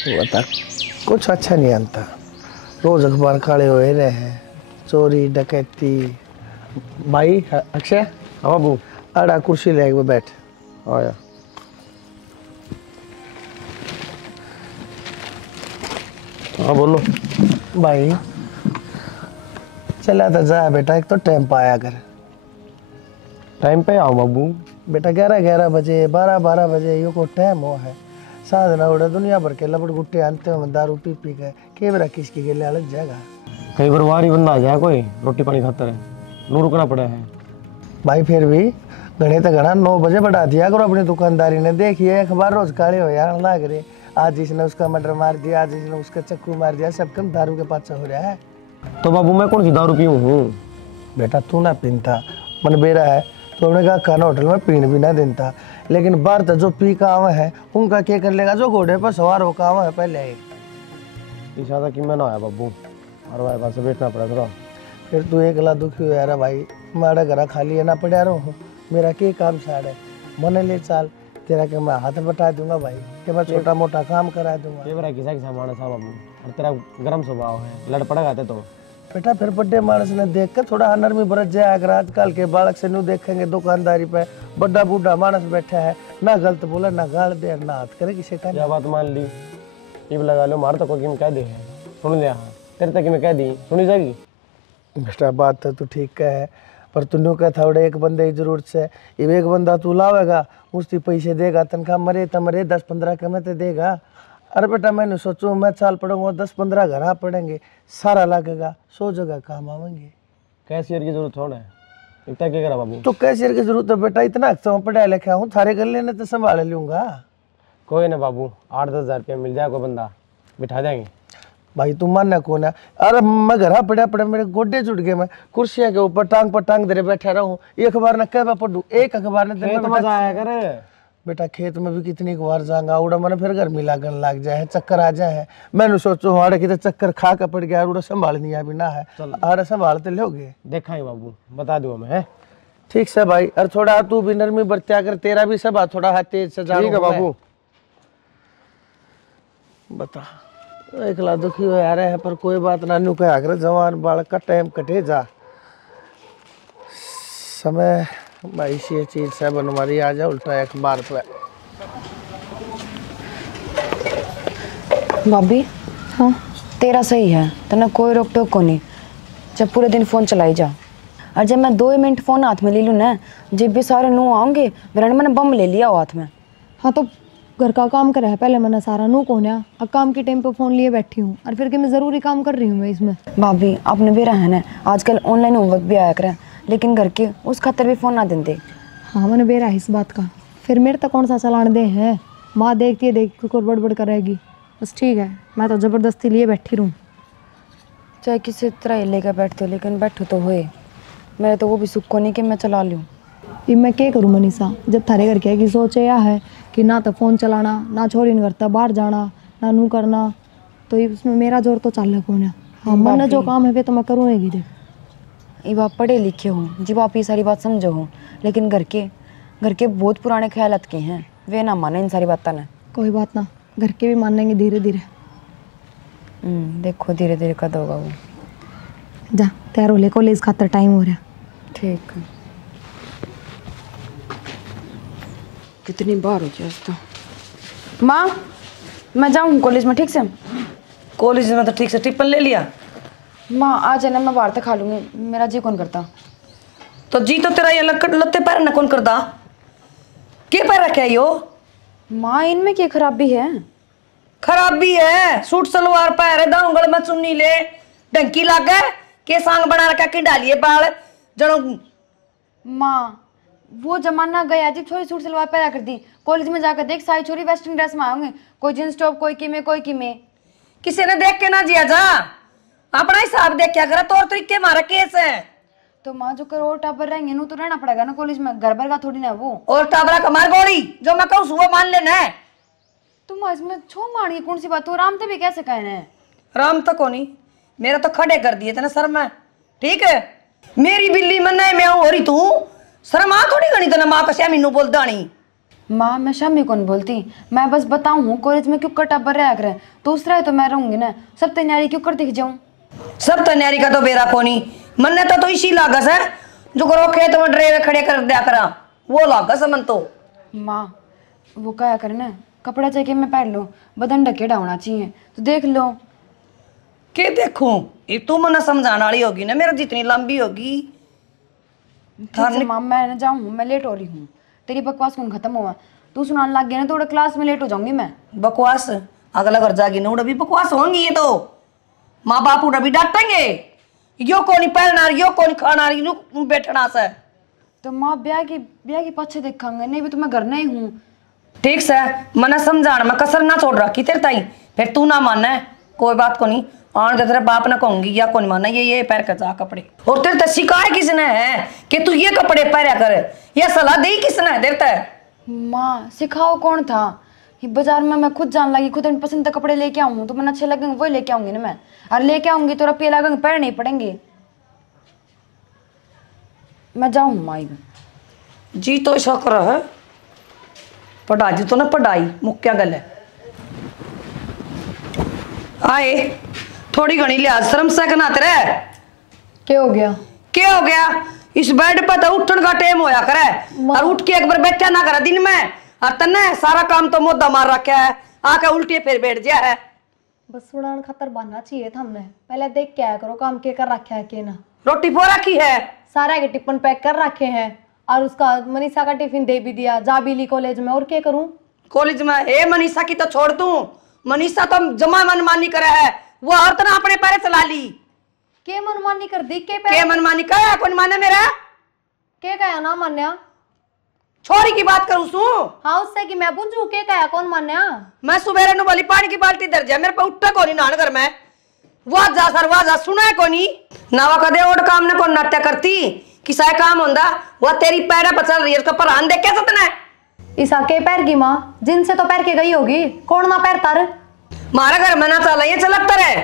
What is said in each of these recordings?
बता, कुछ अच्छा नहीं आता। रोज अखबार खड़े हुए रहे हैं, चोरी डकैती। भाई अक्षय, हाँ बाबू। अड़ा कुर्सी ले के बैठ। आया। हाँ बोलो भाई चला था जा बेटा, एक तो टाइम पे आया कर। टाइम पे आओ बाबू। बेटा 11-11 बजे 12-12 बजे यो को टाइम हो है। साध ना उड़ा दुनिया भर के लपट गुट्टे आनते हो, दारू पी पी के केवरा किसकी के लिए अलग जाएगा। कई बार वारी बंदा आ जाए, कोई रोटी पानी खाता है, नू रुकना पड़ा है। भाई फिर भी घने तो घना 9 बजे बढ़ा दिया करो अपनी दुकानदारी ने। देखिए अखबार रोज काले हो यार लाग रहे। आज इसने उसका मर्डर मार दिया, आज इसने उसका चक्कू मार दिया, सब कम दारू के पाछे हो रहा है। तो बाबू मैं कौन सी दारू पीऊँ हूँ? बेटा तू ना पीनता, मन बेरा है तो हमने कहा खाना होटल में पीन भी ना देता। लेकिन बाहर तो जो पी का आवा है उनका क्या कर लेगा, जो घोड़े पर सवार होकर आवा है पहले। इशारा कि मैं ना आया बाबू, और भाई पास बैठना पड़ा थोड़ा। फिर तू एकला दुखी हो यार भाई, मारा घर खाली है ना पड़ा रहो हूँ, मेरा क्या काम साड़ है। मन ले चाल तेरा के मैं हाथ बटा दूंगा भाई, कि मैं छोटा मोटा काम करा दूंगा। केवरा किसा किसा मानस है बाबू, और तेरा गर्म स्वभाव है, लड़ पड़ेगा तो। बेटा फिर बड़े मानस ने देख कर थोड़ा नरमी बरत जाए। अगर आजकल के बालक से नहीं देखेंगे दुकानदारी पे, बड़ा बूढ़ा मानस बैठा है, ना गलत बोला ना गाल दे ना हाथ करे किसी का। क्या बात मान ली, इब लगा लो, मार तो कोई में कह दे है, सुन लिया। हाँ तेरे तक मैं कह दी, सुनी जाएगी। बेटा बात तो तू ठीक कह है, पर तू क्या था एक बंदे की जरूरत से। ये एक बंदा तू लावेगा, उसकी पैसे देगा, तनख्वाह मरे तो मरे 10-15 कमे तो देगा। अरे बेटा मैंने सोचो मैं साल पढ़ूंगा 10-15 घर पढ़ेंगे, सारा लगेगा 100 जगह काम आवेंगे। कैशियर की जरूरत थोड़ा है, इतना क्या करा बाबू? तो कैशियर की जरूरत है बेटा, इतना अच्छा पढ़ा लिखा हूँ, थारे कर लेने तो संभाल लूंगा। कोई ना बाबू, 8-10 हज़ार रुपया मिल जाए कोई बंदा, बिठा देंगे। भाई तुम मानना कौन है? अरे मैं घर पड़ा पड़ा मेरे गोडे जुट गए, मैं कुर्सियां के ऊपर टांग पर टांग दे बैठा रहूं। एक अखबार न कह पढ़ू, एक अखबार ने दिन में मजा आया करे। बेटा खेत में भी कितनी बार जाऊंगा, उड़ा मैंने फिर गर्मी लागन लग जाए, चक्कर आ जाए। मैंने सोचो हाड़े की चक्कर खा के पड़ गया, उड़ा संभाल नहीं अभी ना है। आड़े संभालते लोगे देखा ही बाबू, बता दूंगा मैं। है ठीक से भाई, और थोड़ा तू भी नरमी बरत्या कर, तेरा भी सब थोड़ा हाथ तेज से जा। ठीक है बाबू। बता एकला दुखी हो आ रहे हैं, पर कोई बात ना, नू कह कर जवान बालक का टाइम कटे जा। समय भाई ये चीज से बनवारी आ जा उल्टा एक बार पे। भाभी हाँ तेरा सही है, तेना कोई रोक टोक को नहीं, जब पूरे दिन फोन चलाई जा। और जब मैं 2 मिनट फोन हाथ में ले लूँ ना, जब भी सारे नू आऊंगे वरना मैंने बम ले लिया हाथ में। हाँ तो घर का काम करे है पहले मैंने सारा, नू कौन है? अब काम के टाइम पे फोन लिए बैठी हूँ, और फिर कि मैं ज़रूरी काम कर रही हूँ मैं इसमें। भाभी आपने भी रहना है, आजकल ऑनलाइन होमवर्क भी आया करें, लेकिन घर के उस खातर भी फोन ना देते। हाँ मैंने बेरा है इस बात का, फिर मेरे तक कौन सा चलान दे है? माँ देखती है देख को बड़बड़ करेगी, बस ठीक है मैं तो ज़बरदस्ती लिए बैठी रहूँ। चाहे किसी तरह लेकर बैठते हो, लेकिन बैठो तो होए। मेरे तो वो भी सुख को नहीं कि मैं चला लूँ। ये मैं क्या करूँ मनीषा, जब थारे घर के की सोच यह है कि ना तो फ़ोन चलाना, ना छोरी ने करता बाहर जाना, ना नू करना, तो इसमें मेरा जोर तो चल कौन है। हाँ मन जो काम है वे तो मैं करूँगी। देख ये आप पढ़े लिखे हो जब आप ये सारी बात समझो हो, लेकिन घर के बहुत पुराने ख्यालात के हैं, वे ना माने इन सारी बातें ना। कोई बात ना, घर के भी मानेंगे धीरे धीरे। देखो धीरे धीरे कद होगा वो। जा तैयार हो ले, कॉलेज खातर टाइम हो रहा। ठीक है, कितनी बार हो गया तो। माँ मैं जाऊँ कॉलेज में? ठीक से कॉलेज में तो ठीक से टिप्पण ले लिया। माँ आज है ना मैं बाहर तक खा लूँगी, मेरा जी कौन करता। तो जी तो तेरा ये लत्ते पैर न कौन करता, के पैर रखे यो? माँ इनमें क्या खराबी है? खराबी है, सूट सलवार पैर है, दांगल में चुन्नी ले, डंकी लागे के सांग बना रखा कि डालिए बाल जनो। माँ वो जमाना गया जब छोरी सूट सलवार पैदा कर दी, कॉलेज में जाकर देख सारी छोरी वेस्टर्न ड्रेस में आएंगे, कोई जींस टॉप, कोई किमे कोई किमे। किसी ने देख के ना जिया जा, अपना हिसाब देख क्या करा, तौर तरीके मारा केस है। तो माँ जो करोड़ टाबर रहेंगे नो तो रहना पड़ेगा ना कॉलेज में, घर भर का थोड़ी ना वो। और टाबरा कमार गोली जो मैं कहूँ सुबह मान लेना है। तुम इसमें छो मानी कौन सी बात हो, राम तो भी कैसे कहने हैं? राम तक नहीं, मेरा तो खड़े कर दिए थे ना सर में। ठीक है मेरी बिल्ली मन मैं हो रही तू शर्मा थोड़ी गणी तो ना माँ कसिया मीनू बोल दानी। माँ मैं शामी कौन बोलती, मैं बस बताऊँ हूँ कॉलेज में क्यों कटा पर रह कर दूसरा है तो मैं रहूंगी ना, सब तैयारी क्यों कर दिख जाऊँ। सब तैयारी का तो बेरा कोनी, मन तो इसी लागस है जो करो खेत में ड्रेवे खड़े कर दिया करा, वो लागस मन तो। माँ वो क्या करना, कपड़ा चाहिए मैं पहन लो, बदन ढकेड़ा होना चाहिए, तो देख लो। के देखूं, ये तू मना समझाने वाली होगी ना, मेरा जितनी लंबी होगी। माँ मैं ना जाऊँ, मैं लेट हो रही हूँ, तेरी बकवास कौन खत्म हुआ, तू सुनाने लग गया ना तो क्लास में लेट हो जाऊंगी मैं। बकवास अगला घर जागी ना, उड़ा भी बकवास होंगी ये तो, माँ बाप उड़ा भी डांटेंगे, यो कौन पहनना यो कौन खाना यू बैठना से। तो माँ ब्याह की पीछे देखेंगे, नहीं भी तो मैं घर नहीं हूँ। ठीक से मना समझाना, मैं कसर ना छोड़ रखी तेरे ताई, फिर तू ना मानना है कोई बात को नहीं, आन दे तेरे बाप ना कहूंगी या कौन मानना ये पहन कर जा कपड़े। और तेरे ते सिखाए किसने है कि तू ये कपड़े पहना कर, या सलाह दी किसने है तेरे ते? माँ सिखाओ कौन था, ये बाजार में मैं खुद जान लगी, खुद अपनी पसंद के कपड़े लेके आऊँ तो मैंने अच्छे लगेंगे वही लेके आऊंगी ना मैं, और लेके आऊंगी तो रुपये लगेंगे पहनने ही पड़ेंगे। मैं जाऊँ माई जी तो ऐसा कर है, पढ़ा जी तो ना पढ़ाई मुख्या गल है। आए थोड़ी घनी लिहाज शर्म से कना तेरे, क्या हो गया? क्या हो गया? इस बेड पर तो उठन का टाइम होया करे, और उठ के एक बार बैठा ना करे दिन में, और तन्ने सारा काम तो मोदा मार रखा है, आके उल्टी फिर बैठ गया है। बस सुनान खतर बनना चाहिए था हमने, पहले देख के आया करो काम के कर रखा है के ना। रोटी पो रखी है, सारा के टिफिन पैक कर रखे हैं, और उसका मनीषा का टिफिन दे भी दिया, जा भी ली कॉलेज में, और क्या करूं? कॉलेज में ए मनीषा की तो छोड़ दूं, मनीषा तो जमा मनमानी करे है, वो और तरह अपने पैर चला ली। के मनमानी कर दी? के मनमानी कहा कौन माने मेरा? के कहा ना मान्या? छोरी की बात करूं सू? हाँ उससे कि मैं पूछूं के कहा कौन मान्या? मैं सुबह नु वाली पानी की बाल्टी धर जा, मेरे पे उठा कोनी नान घर में, वाह जा सर वाह जा, सुना है कोनी नावा कदे और काम ने कौन नाट्य करती किसा काम होंदा, वह तेरी पैर पर चल रही है, उसका परान देख कैसे तने? ईसा के पैर की माँ जिनसे तो पैर के गई होगी, कौन ना पैर तार? मारा घर में ना चला ये चलता रहे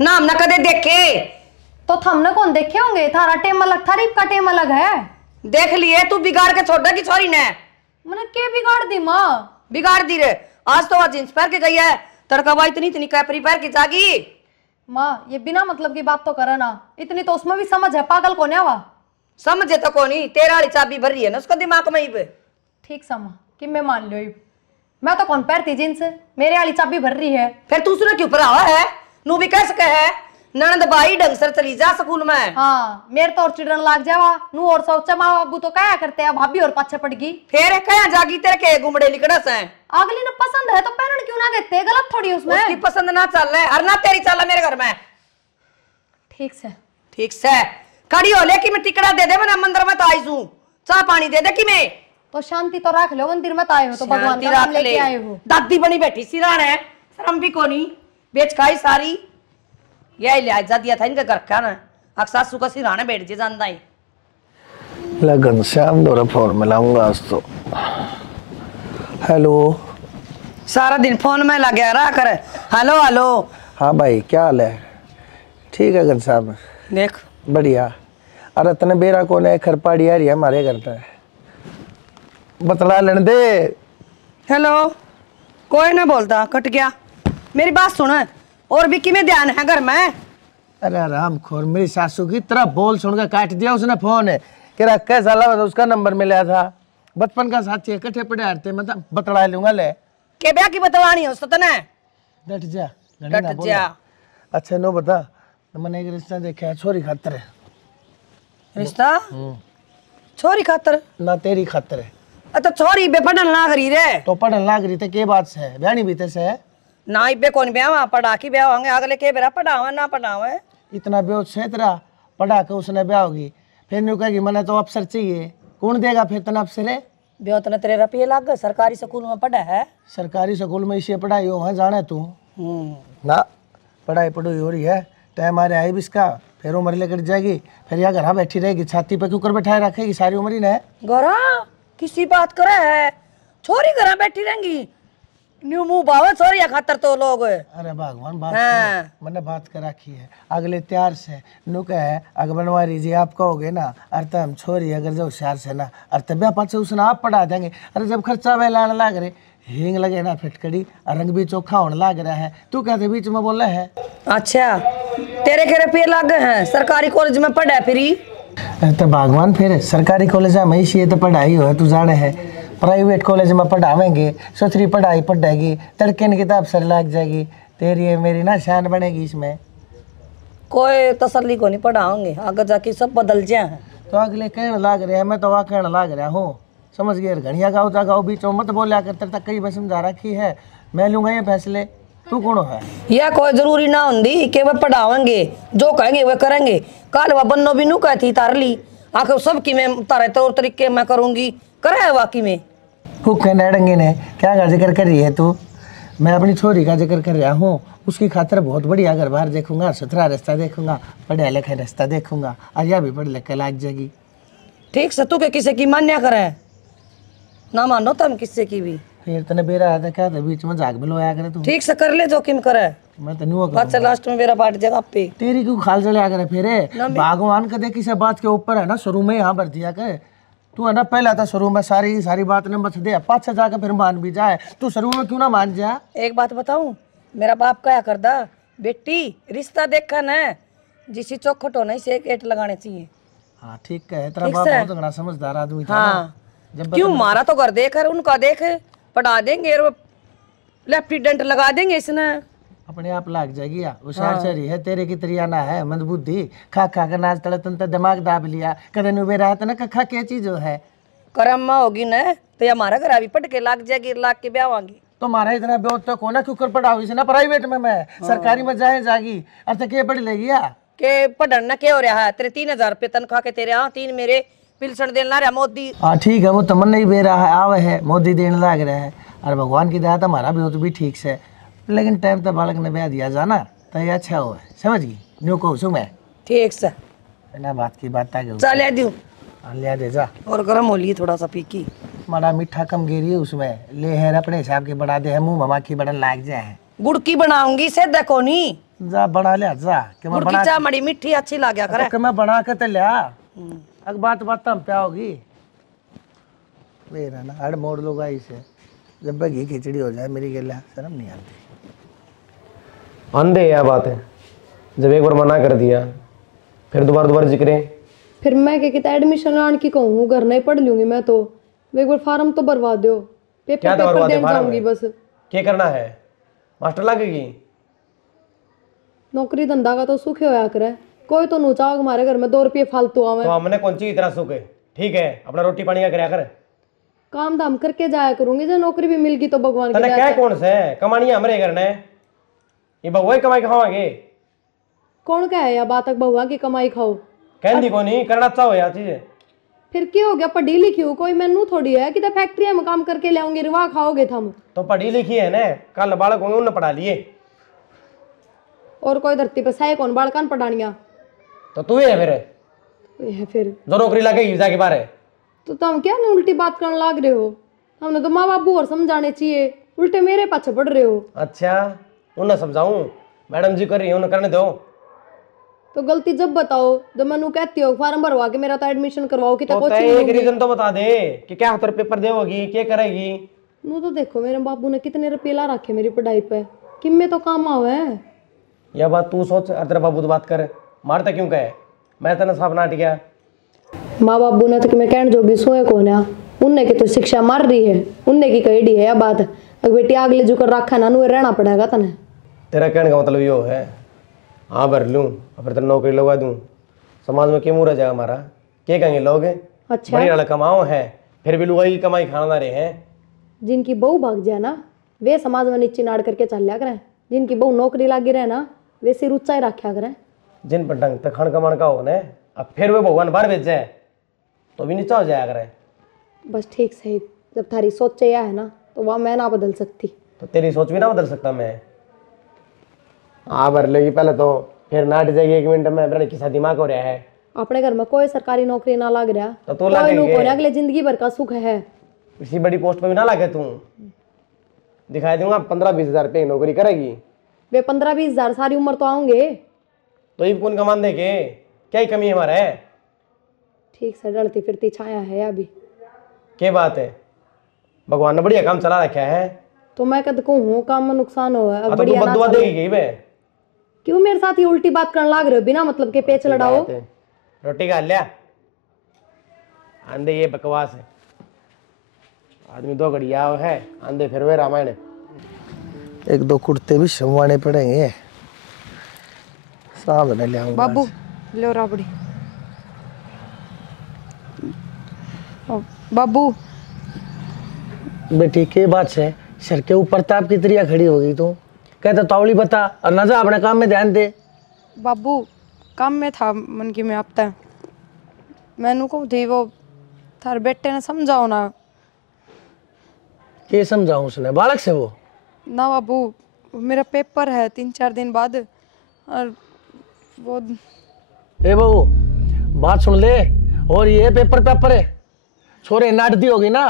ना, हम ना कदे देखे तो थमने कौन देखे होंगे, थारा टेम अलग थारीफ का टेम अलग है। देख लिए तू बिगाड़ के छोड़ दे की छोरी ने। मैंने के बिगाड़ दी माँ? बिगाड़ दी रे, आज तो वह जींस पहन के गई है, तड़का हुआ इतनी इतनी कैपरी पहन के जागी। माँ ये बिना मतलब की बात तो करे ना, इतनी तो उसमें भी समझ है, पागल कौन है वह? समझे तो कोनी, तेरा वाली चाबी भर रही है ना उसका दिमाग में ही पे। ठीक समा कि मैं मान लो, मैं तो कौन पैरती जींस, मेरे वाली चाबी भर रही है। फिर दूसरे के ऊपर आवा है, नू भी कह सके है ननद भाई ढंग से चली जा स्कूल में। हाँ मेरे तो और चिड़न लाग जावा नू, और सोचा माँ बाबू तो क्या करते हैं, भाभी और पाछे पड़ गई। फिर कहा जागी तेरे के गुमड़े लिकड़स हैं, अगली ने पसंद है तो पहन क्यों ना देते, गलत थोड़ी उसमें। उसकी पसंद ना चल रहा है और ना तेरी चल मेरे घर में। ठीक से ठीक से खड़ी हो ले कि मैं टिकड़ा दे दे, मैं मंदिर में तो आई हूँ, चाह पानी दे दे कि मैं तो शांति तो रख लो, मंदिर में तो आए हो तो भगवान का नाम लेके आए हो। दादी बनी बैठी सिरान है, शर्म भी कोनी, बेच खाई सारी, यही लिहाजा दिया था इनका घर का ना, अक्सर सासू का सिराने बैठ जे जानता ही। लगन श्याम दोरा फोन मिलाऊंगा आज तो। हेलो, सारा दिन फोन में लगे रहा कर, हेलो हेलो। हाँ भाई क्या हाल है? ठीक है घनश्याम, देख बढ़िया। अरे तने बेरा कौन है, खरपाड़ी आ रही है हमारे घर पे, बतला लेने दे। हेलो, कोई ना बोलता, कट गया। मेरी बात सुन, और भी किमें ध्यान है घर में? अरे राम खोर, मेरी सासू की तरह बोल सुन के काट दिया उसने फोन है, कह रहा कैसा लगा, उसका नंबर मिला था, बचपन का साथी है, इकट्ठे पड़े आते, मतलब बतला लूंगा ले के ब्याह की बतलानी हो तो तने डट जा डट जा। अच्छा नो बता, मैंने एक रिश्ता देखा है, छोरी खातर है। रिश्ता छोरी खातर? ना तेरी खातर है। तो छोरी बेपढ़न ना करी रे, तो पढ़न लाग रही थे, के बात से है, ब्यानी बीते से है ना इबे कौन ब्याह पढ़ा की ब्याह होंगे, अगले के बेरा पढ़ावे ना पढ़ावे। इतना बेहोश है तेरा, पढ़ा के उसने ब्याह होगी, फिर न्यू कहेगी मैंने तो अफसर चाहिए, कौन देगा फिर तना अफसर है? ब्याह तने तेरे रुपये लग गए, सरकारी स्कूल में पढ़ा है? सरकारी स्कूल में इसे पढ़ाई हो, वहाँ जाना है तू ना, पढ़ाई पढ़ाई हो रही है, टाइम आ रहा है भी इसका, फिर उम्र लेकर जाएगी, फिर यहाँ घर बैठी रहेगी, छाती पे क्यों बैठाए रखेगी सारी उम्र ही ना। गोरा किसी बात करे है, छोरी घर बैठी रहेंगी, न्यू मुंह बावे छोरिया खातर तो लोग। अरे भगवान बात हाँ। मैंने बात कर रखी है अगले त्यार से नुक है अगर बनवारी जी आप कहोगे ना अरे हम छोरी अगर जो होशियार से ना अरे तब पाछे उसने आप पढ़ा देंगे। अरे जब खर्चा वे लाने लग रहे हींग लगे ना फिटकड़ी रंग भी चोखा होने लग रहा है तू कहते बीच में बोला है। अच्छा तेरे के रुपये लग गए हैं सरकारी कॉलेज में पढ़ा फिरी। तो भगवान फिर सरकारी कॉलेज में इसी तो पढ़ाई हो तू जाने है प्राइवेट कॉलेज में पढ़ावेंगे सोचरी पढ़ाई पढ़ेगी तड़के की किताब सर लग जाएगी तेरी मेरी ना शान बनेगी इसमें। कोई तसल्ली को नहीं पढ़ाओगे आगे जाके सब बदल जाए। तो अगले कहने लग रहे हैं मैं तो वहाँ कहने लग रहा हूँ समझ गए घड़िया गाँव जा गाँव बीच मत बोलिया कर तेरे तक कई बार समझा रखी है मैं लूँगा ये फैसले तू कौन है। यह कोई जरूरी ना होंगी कि वह पढ़ावेंगे जो कहेंगे वह करेंगे। कल वह बन्नो भी नू कहती तार ली आखिर सब की मैं तारे तौर तरीके मैं करूँगी करे वाकई में हुक्के नड़ंगे ने क्या का जिक्र कर रही है तू। मैं अपनी छोरी का जिक्र कर रहा हूँ उसकी खातर बहुत बढ़िया घर बाहर देखूंगा सुथरा रास्ता देखूंगा पढ़े लिखे रास्ता देखूंगा और यह भी पढ़ लिख के लाग जाएगी। ठीक से तू के किसी की मान्या करे ना मानो तुम किसी की भी फिर तने बेरा आता क्या था बीच में जाग बिलो आया करे तू ठीक से कर ले जोखिम करे मैं तो नहीं अच्छा लास्ट में मेरा बाट जगह पे तेरी क्यों खाल चले करे फिर भगवान का देखी से बात के ऊपर है ना शुरू में यहाँ भर दिया कर तू है ना पहला था शुरू में सारी बात ने मत दे पाछे जाकर फिर मान भी जाए तू शुरू में क्यों ना मान जा। एक बात बताऊं मेरा बाप क्या करदा बेटी रिश्ता देखा ना जिसी चौखट होना से एक एट लगाने चाहिए। हाँ ठीक है तेरा बाप बहुत बड़ा समझदार आदमी था। हाँ क्यों मारा तो घर देख कर उनका देख पढ़ा देंगे और लेफ्टिनेंट लगा देंगे इसने अपने आप लाग जाएगी या होशियार चरी है तेरे की तरियाना है मंदबुद्धि खा खा कर नाच तड़े तुम तो दिमाग दाब लिया कदे नुबे रहा ना खा क्या चीज है करम में होगी ना तो ये हमारा घर अभी पट के लाग जाएगी लाग के ब्याह होंगी तो हमारा इतना ब्योत तो कोना क्यों कर पढ़ाओ इसे ना प्राइवेट में मैं सरकारी में जाए जागी अर्थ के पढ़ लेगी या के पढ़ना क्या हो रहा है तेरे 3,000 रुपये तनख्वाह के तेरे हाँ 3 मेरे पिलसन देना रहा मोदी। हाँ ठीक है वो तो मन नहीं दे रहा है आवे है मोदी देने लग रहा है और भगवान की दया तो हमारा भी हो तो भी ठीक से लेकिन टाइम तो बालक ने ब्याह दिया जाना तो ये अच्छा हो समझ गई न्यू कहूँ सु मैं ठीक से ना बात की बात चल ले दूँ लिया दे जा और गर्म हो लिए थोड़ा सा फीकी बड़ा मीठा कम गिरी है उसमें ले है अपने हिसाब के बना दे मुंह ममा की बड़न लाग जाए गुड़ की बनाऊंगी से देखो नी जा बना ले जा कि मैं गुड़ की चाय मड़ी मीठी अच्छी लग गया करे कि मैं बना के तो लिया अग बात हम क्या होगी मेरा ना हड़ मोड़ लोगा इसे जब घी खिचड़ी हो जाए मेरी गला शर्म नहीं आती। अंधे यह बात है जब एक बार मना कर दिया फिर दोबारा जिक्र फिर मैं क्या कहता एडमिशन लाने की कहूँ घर नहीं पढ़ लूंगी मैं तो एक बार फार्म तो भरवा दो पेपर पेपर देने जाऊंगी बस। क्या करना है मास्टर लगेगी नौकरी धंधा का तो सुख होया करे कोई तो नूचा हमारे घर में 2 रुपये फालतू आवे तो हमने कौन सी इतना सुख है ठीक है अपना रोटी पानी का कराया कर काम धाम करके जाया करूंगी जब नौकरी भी मिल गई तो भगवान की तने क्या कौन से कमानी हमारे घर ने ये बहुआ कमाई खावांगे कौन क्या है या बात तक बहुआ की कमाई खाओ कहती को नहीं करना अच्छा हो यार चीज फिर क्या हो गया पढ़ी लिखी हो कोई मैनू थोड़ी है कि फैक्ट्री में काम करके ले आऊंगी रिवा खाओगे थम तो पढ़ी लिखी है ना कल बालक होंगे उन्हें पढ़ा लिए और कोई धरती पे सही कौन बालकान पढ़ानिया तो तू ही है फिर जो नौकरी लगेगी जाके बारे तो तुम क्या नहीं उल्टी बात करने लाग रहे हो हमने तो माँ बापू और समझाने चाहिए उल्टे मेरे पाछे पड़ रहे हो। अच्छा उन्हें समझाऊं मैडम जी कर रही है उन्हें करने दो तो गलती जब बताओ जब मैं कहती हो फार्म भरवा के मेरा तो एडमिशन करवाओ कि तो एक रीजन तो बता दे कि क्या हाथ पेपर देगी क्या करेगी। नू तो देखो मेरे बाबू ने कितने रुपये ला रखे मेरी पढ़ाई पे किम्मे तो काम आवे है। यह बात तू सोच तेरा बाबू तो बात कर मारता क्यों कहे मैं तेना साफ नाट गया माँ बाबू ने तो मैं कहने जोगी सोए कौन है उनने की तो शिक्षा मार रही है उनने की कही है यह बात अगर बेटी आगले जो कर रखा ना नु रहना पड़ेगा तने। तेरा कहने का मतलब यो है हाँ भर लूँ और फिर तेरा नौकरी लगवा दूँ समाज में क्या मुँह रह जाएगा हमारा क्या कहेंगे लोग अच्छा बड़ी वाला कमाओ है फिर भी लुगाई की कमाई खाना रहे हैं जिनकी बहू भाग जाए ना वे समाज में नीचे नाड़ करके चल लिया करें जिनकी बहू नौकरी लागी रहे ना वे सिर ऊंचा ही रखा करें जिन पर ढंग तक खान कमान का हो ना अब फिर वे भगवान बाहर भेज जाए तो भी नीचा हो जाया करें। बस ठीक सही जब थारी सोच यह है ना तो वह मैं ना बदल सकती तो तेरी सोच भी ना बदल सकता मैं हाँ भर लेगी पहले तो फिर नाट जाएगी 1 मिनट में मेरा किसा दिमाग हो रहा है अपने घर में कोई सरकारी नौकरी ना लग रहा तो तू लगेगी अगले जिंदगी भर का सुख है इसी बड़ी पोस्ट पे भी ना लगे तू दिखाई दूंगा 15-20 हज़ार रुपये की नौकरी करेगी। वे 15-20 हजार सारी उम्र तो आऊंगे। तो ये कौन कमान देंगे, क्या ही कमी हमारा है। ठीक से डलती फिरती छाया है अभी। क्या बात है, भगवान ने बढ़िया काम चला रखा है। तो मैं कद को हूँ काम में नुकसान हो अब तो बढ़िया ना बददुआ चले। देगी गई बे। क्यों मेरे साथ ही उल्टी बात करने लाग रहे हो बिना मतलब के पेच लड़ाओ। रोटी खा लिया, आंधे ये बकवास है। आदमी 2 घड़ी आओ है, आंधे फिर वे रामायण। 1-2 कुर्ते भी संवाने पड़ेंगे, सामने ले आऊंगा। बाबू लो राबड़ी। बाबू बेटी के बात से सर के ऊपर ताप की तरिया खड़ी हो गई तू। कहता तावली बता और ना जा अपने काम में ध्यान दे। बाबू काम में था मन की में आपता मैनू को थी वो थार बेटे ने समझाओ ना। के समझाऊं उसने, बालक से वो ना बाबू मेरा पेपर है 3-4 दिन बाद और वो ए बहू बात सुन ले। और ये पेपर है छोरे नाटदी होगी ना,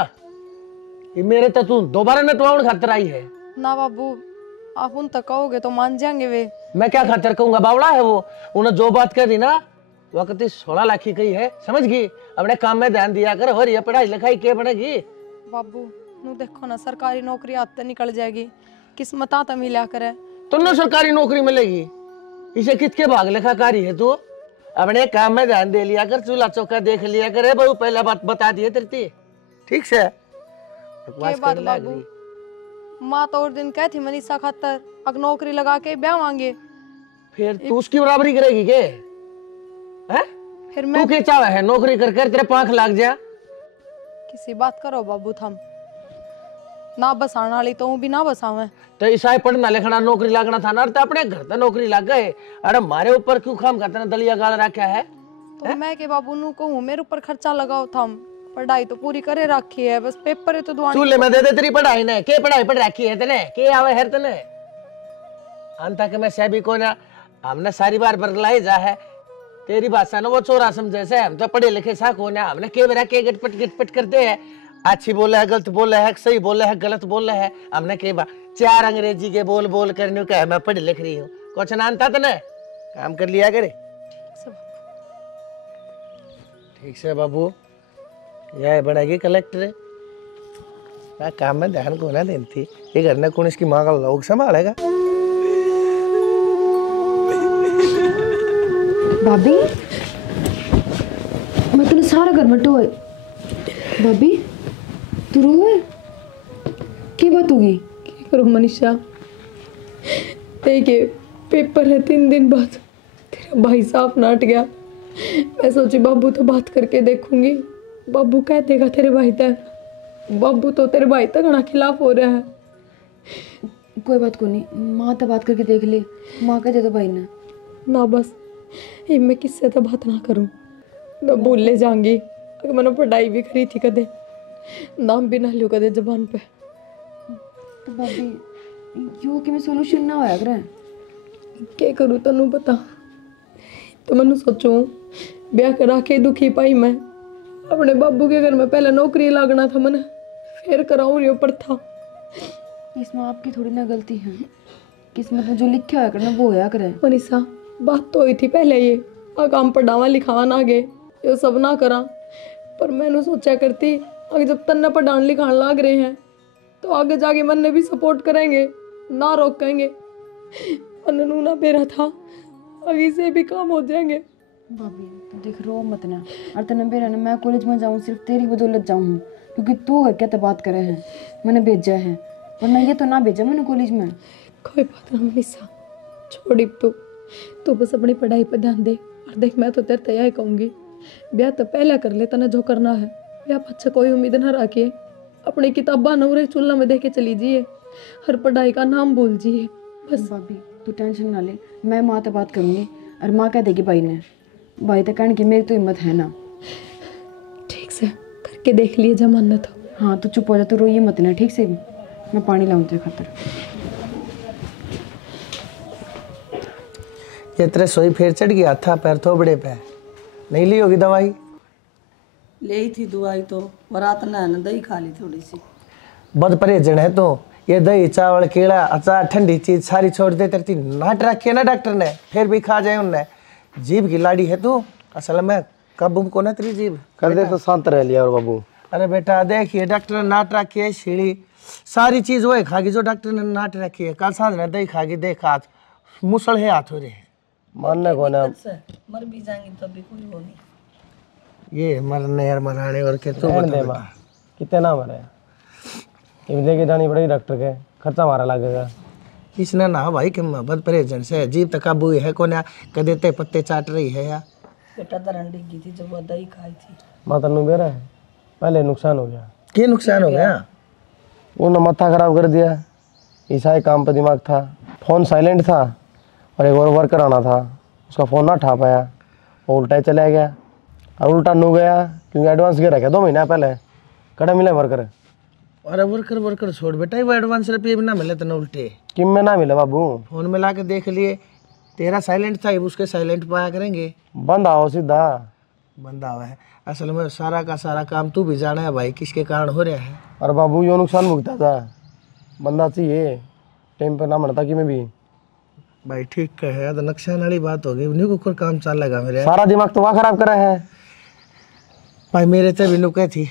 ये मेरे तो तू दोबारा नटवाउन खातर आई है। ना बाबू आप उन तक कहोगे तो मान जाएंगे वे। मैं क्या खातर कहूंगा, बावड़ा है वो। उन्हें जो बात कह दी ना वक्त 16 लाख की कही है, समझ गई। अपने काम में ध्यान दिया कर, और ये पढ़ाई लिखाई क्या बनेगी। बाबू नू देखो ना सरकारी नौकरी आते निकल जाएगी, किस्मत आता मिला करे। तुमने सरकारी नौकरी मिलेगी, इसे किसके भाग लेखाकारी है तू। अपने काम में ध्यान दे लिया कर, चूल्हा चौका देख लिया कर। बहू पहला बात बता दिए तेरी, ठीक से। के बात बाबू माँ तो और दिन कहती मनीषा खातर अब नौकरी लगा के ब्याह मांगे। फिर तू उसकी बराबरी करेगी के हैं? फिर तू मैं क्या चाहे है नौकरी कर कर तेरे पांख लाग जा। किसी बात करो बाबू थम ना बसाने वाली तो भी ना बसावे। तो ईसाई पढ़ना लिखना नौकरी लागना था ना, तो अपने घर तो नौकरी लग गए। अरे हमारे ऊपर क्यों खाम करते ना दलिया गाल रखा है। तो मैं के बाबू नू कहूँ मेरे ऊपर खर्चा लगाओ थम, पढ़ाई तो पूरी करे रखी है, बस पेपर है तो दुआनी। चूल्हे में दे दे तेरी पढ़ाई ने, के पढ़ाई पढ़ रखी है तने, के आवे है तने। अंत के मैं सभी को ना हमने सारी बार बरगलाई जा है तेरी भाषा ना वो चोरा समझे से। हम तो पढ़े लिखे सा को ना, हमने के बेरा के गिटपट करते हैं। अच्छी बोले है, गलत बोले है, सही बोले है, गलत बोले है। हमने के 4 अंग्रेजी के बोल करने का मैं पढ़ लिख रही हूँ, कुछ ना अंता तने काम कर लिया करे। ठीक से बाबू, यह बनेगी कलेक्टर। मैं काम में ध्यान को ना देती, ये घर ने कौन इसकी माँ का लोग संभालेगा। भाभी मैं तेने सारा घर में टोए। भाभी तू रोए की बात होगी। क्या करूँ मनीषा, देखिए पेपर है 3 दिन बाद, तेरा भाई साहब नाट गया। मैं सोची बाबू तो बात करके देखूंगी, बाबू कह देगा तेरे भाई तक। बाबू तो तेरे भाई तक ना खिलाफ हो रहा है। कोई बात को नहीं, माँ तो बात करके देख ले, माँ कह दे तो भाई ने ना बस ये मैं किससे तो बात ना करूं, मैं भूल ले जाऊंगी। अगर मैंने पढ़ाई भी करी थी कदे, नाम भी ना लियो कदे जबान पे। तो भाभी यो कि मैं सोल्यूशन ना होया करे। क्या करूँ तनु बता। तो मैंने सोचूं ब्याह करा के दुखी पाई मैं अपने बाबू के घर में। पहले नौकरी लागना था मैंने, फिर कराऊं रियो पर था। इसमें आपकी थोड़ी ना गलती है, किस्मत में जो लिखा है करना वो होया करे। मनीषा बात तो हुई थी पहले ये काम पढ़ावा लिखावा ना गे ये सब ना करा, पर मैंने सोचा करती अगर जब तन्ना पढ़ान लिखान लाग रहे हैं तो आगे जाके मन ने भी सपोर्ट करेंगे ना रोकेंगे। मन ना बेरा था आगे से भी काम हो जाएंगे। भाभी तो देख रो मत ना, और तने बेरा ना मैं कॉलेज में जाऊँ सिर्फ तेरी बदौलत जाऊँ, क्योंकि तू क्या तो बात करे है मैंने भेजा है, वरना ये तो ना भेजा मैंने कॉलेज में। कोई बात ना मनीषा, छोड़ी तू बस अपनी पढ़ाई पर ध्यान दे। और देख मैं तो तेरे तैयार कहूँगी, ब्याह तो पहले कर ले, तने जो करना है ब्याह अच्छा कोई उम्मीद ना रखिए। अपनी किताबा नवरे चूल्हा में देख के चली जाइए, हर पढ़ाई का नाम बोल जाइए बस। भाभी तू टेंशन ना ले, मैं माँ से बात करूँगी और माँ कह देगी भाई ने, भाई तो कहने की मेरी तो हिम्मत है ना। ठीक से करके देख लिए जमाना तो। हाँ तू चुप हो जा, तू रोइए मत ना, ठीक से। मैं पानी लाऊं तेरे खातर। ये तेरे सोई फिर चढ़ गया था पैर थोबड़े पे, नहीं ली होगी दवाई। ले थी दवाई तो रात ना दही खा ली थोड़ी सी। बद परहेजन है तो ये दही चावल कीड़ा अचार ठंडी चीज सारी छोड़ दे, तेरी नाट रखी है ना डॉक्टर ने, फिर भी खा जाए उनने। जीभ की लाड़ी है तू, असल में कब को ना तेरी जीभ कर दे तो शांत रह लिया और बाबू। अरे बेटा देखिए, डॉक्टर ने नाट रखी है सीढ़ी, सारी चीज वही खागी जो डॉक्टर ने नाट रखी है। कल सांझ ने दही खागी, देख हाथ मुसल है हाथ हो रहे हैं। मानने को ना मर भी जाएंगे तब भी कोई वो नहीं। ये मरने यार मराने और के तू रहने बता दे बेटा। माँ, कितने ना मरे, ये लेके जानी पड़ेगी डॉक्टर के, खर्चा हमारा लगेगा। इसने ना भाई कि मोहब्बत परहेजन से जीव तक काबू है को ना कदे ते पत्ते चाट रही है या बेटा दरन डिगी थी जब वो दही खाई थी। माता नु बेरा है, पहले नुकसान हो गया। क्या नुकसान हो गया? उन्होंने माथा खराब कर दिया, ईसाई काम पे दिमाग था, फोन साइलेंट था और एक और वर्कर आना था, उसका फ़ोन ना उठा पाया, वो उल्टा ही चला गया। और उल्टा नू गया क्योंकि एडवांस गिर रखा 2 महीना पहले, कड़ा मिले वर्कर। अरे वर्कर वर्कर छोड़ बेटा, वो एडवांस रुपये भी ना मिले तो ना उल्टे किम में ना मिले बाबू, फोन में ला के देख लिए, तेरा साइलेंट था, उसके साइलेंट पाया करेंगे। बंद आओ सीधा। बंदा हुआ है असल में, सारा का सारा काम तू भी जाना है भाई किसके कारण हो रहा है। और बाबू यो नुकसान भुगता था, बंदा चाहिए टाइम पर ना मरता कि मैं भी। भाई ठीक है, तो नुकसान वाली बात होगी, नहीं कुकर काम चल लगा मेरे सारा दिमाग तो वहाँ खराब करा है। भाई मेरे तो भी नुके थी,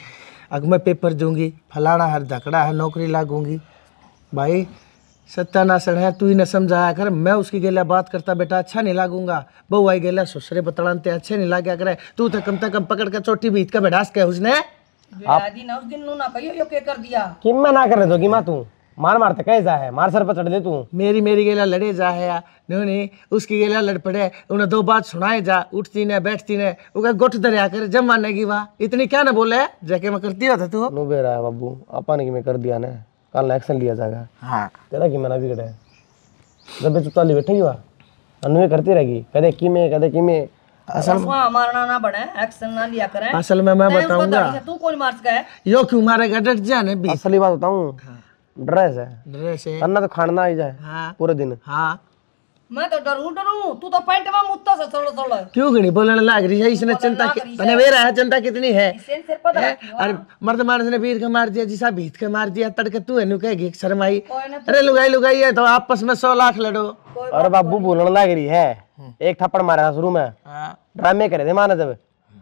अग मैं पेपर दूंगी, फलाना हर धकड़ा है, नौकरी लागूंगी। भाई सत्यानाशण है, तू ही न समझाया कर, मैं उसकी गेला बात करता बेटा अच्छा नहीं लागूंगा, बहू आई गेला ससुरे बतलानते अच्छे नहीं लाग्या करे, तू तो कम से कम पकड़ के चोटी बीत के बैठास के उसने बेटा ना उस दिन नु ना कहियो यो के कर दिया। किम में ना करने दो कि माँ तू मार मारते कह जा है, मार सर पर चढ़ दे तू। मेरी गेला लड़े जा है या नहीं, उसकी गेला लड़ पड़े, उन्हें 2 बात सुनाए जा, उठती ने बैठती ने, वो गुट दरिया कर जब मानने की वाह इतनी क्या ना बोले जाके मैं करती होता तू। नु बेरा है बाबू, आपा ने कि मैं कर दिया ने, कल एक्शन लिया जाएगा। हाँ तेरा कि मैंने बिगड़े जब चुपता ली बैठेगी वहाँ अनुए करती रहेगी, कदे कि में असल में मारना ना बने, एक्शन ना लिया करें। असल में मैं बताऊंगा तू कौन मार सका है? यो क्यों मारेगा, डट जाने भी असली बात बताऊँ, ड्रेस है ड्रेस है। अन्ना तो खाना ही जाए हाँ पूरे दिन। हाँ मैं तो डरू, तू तो पैंट में मुत्ता से थोड़ा क्यों गणी बोलने लग रही है, इसने चिंता मैंने वे रहा है चिंता कितनी है। इसे सिर पर है? अरे मर्द मानस ने वीर के मार दिया, जिसा भीत के मार दिया, तड़के तू है कहेगी शर्माई। अरे लुगाई है तो आपस में 100 लाख लड़ो। और बाबू बोलने लग रही है, एक थप्पड़ मारा शुरू में, ड्रामे करे थे माना जब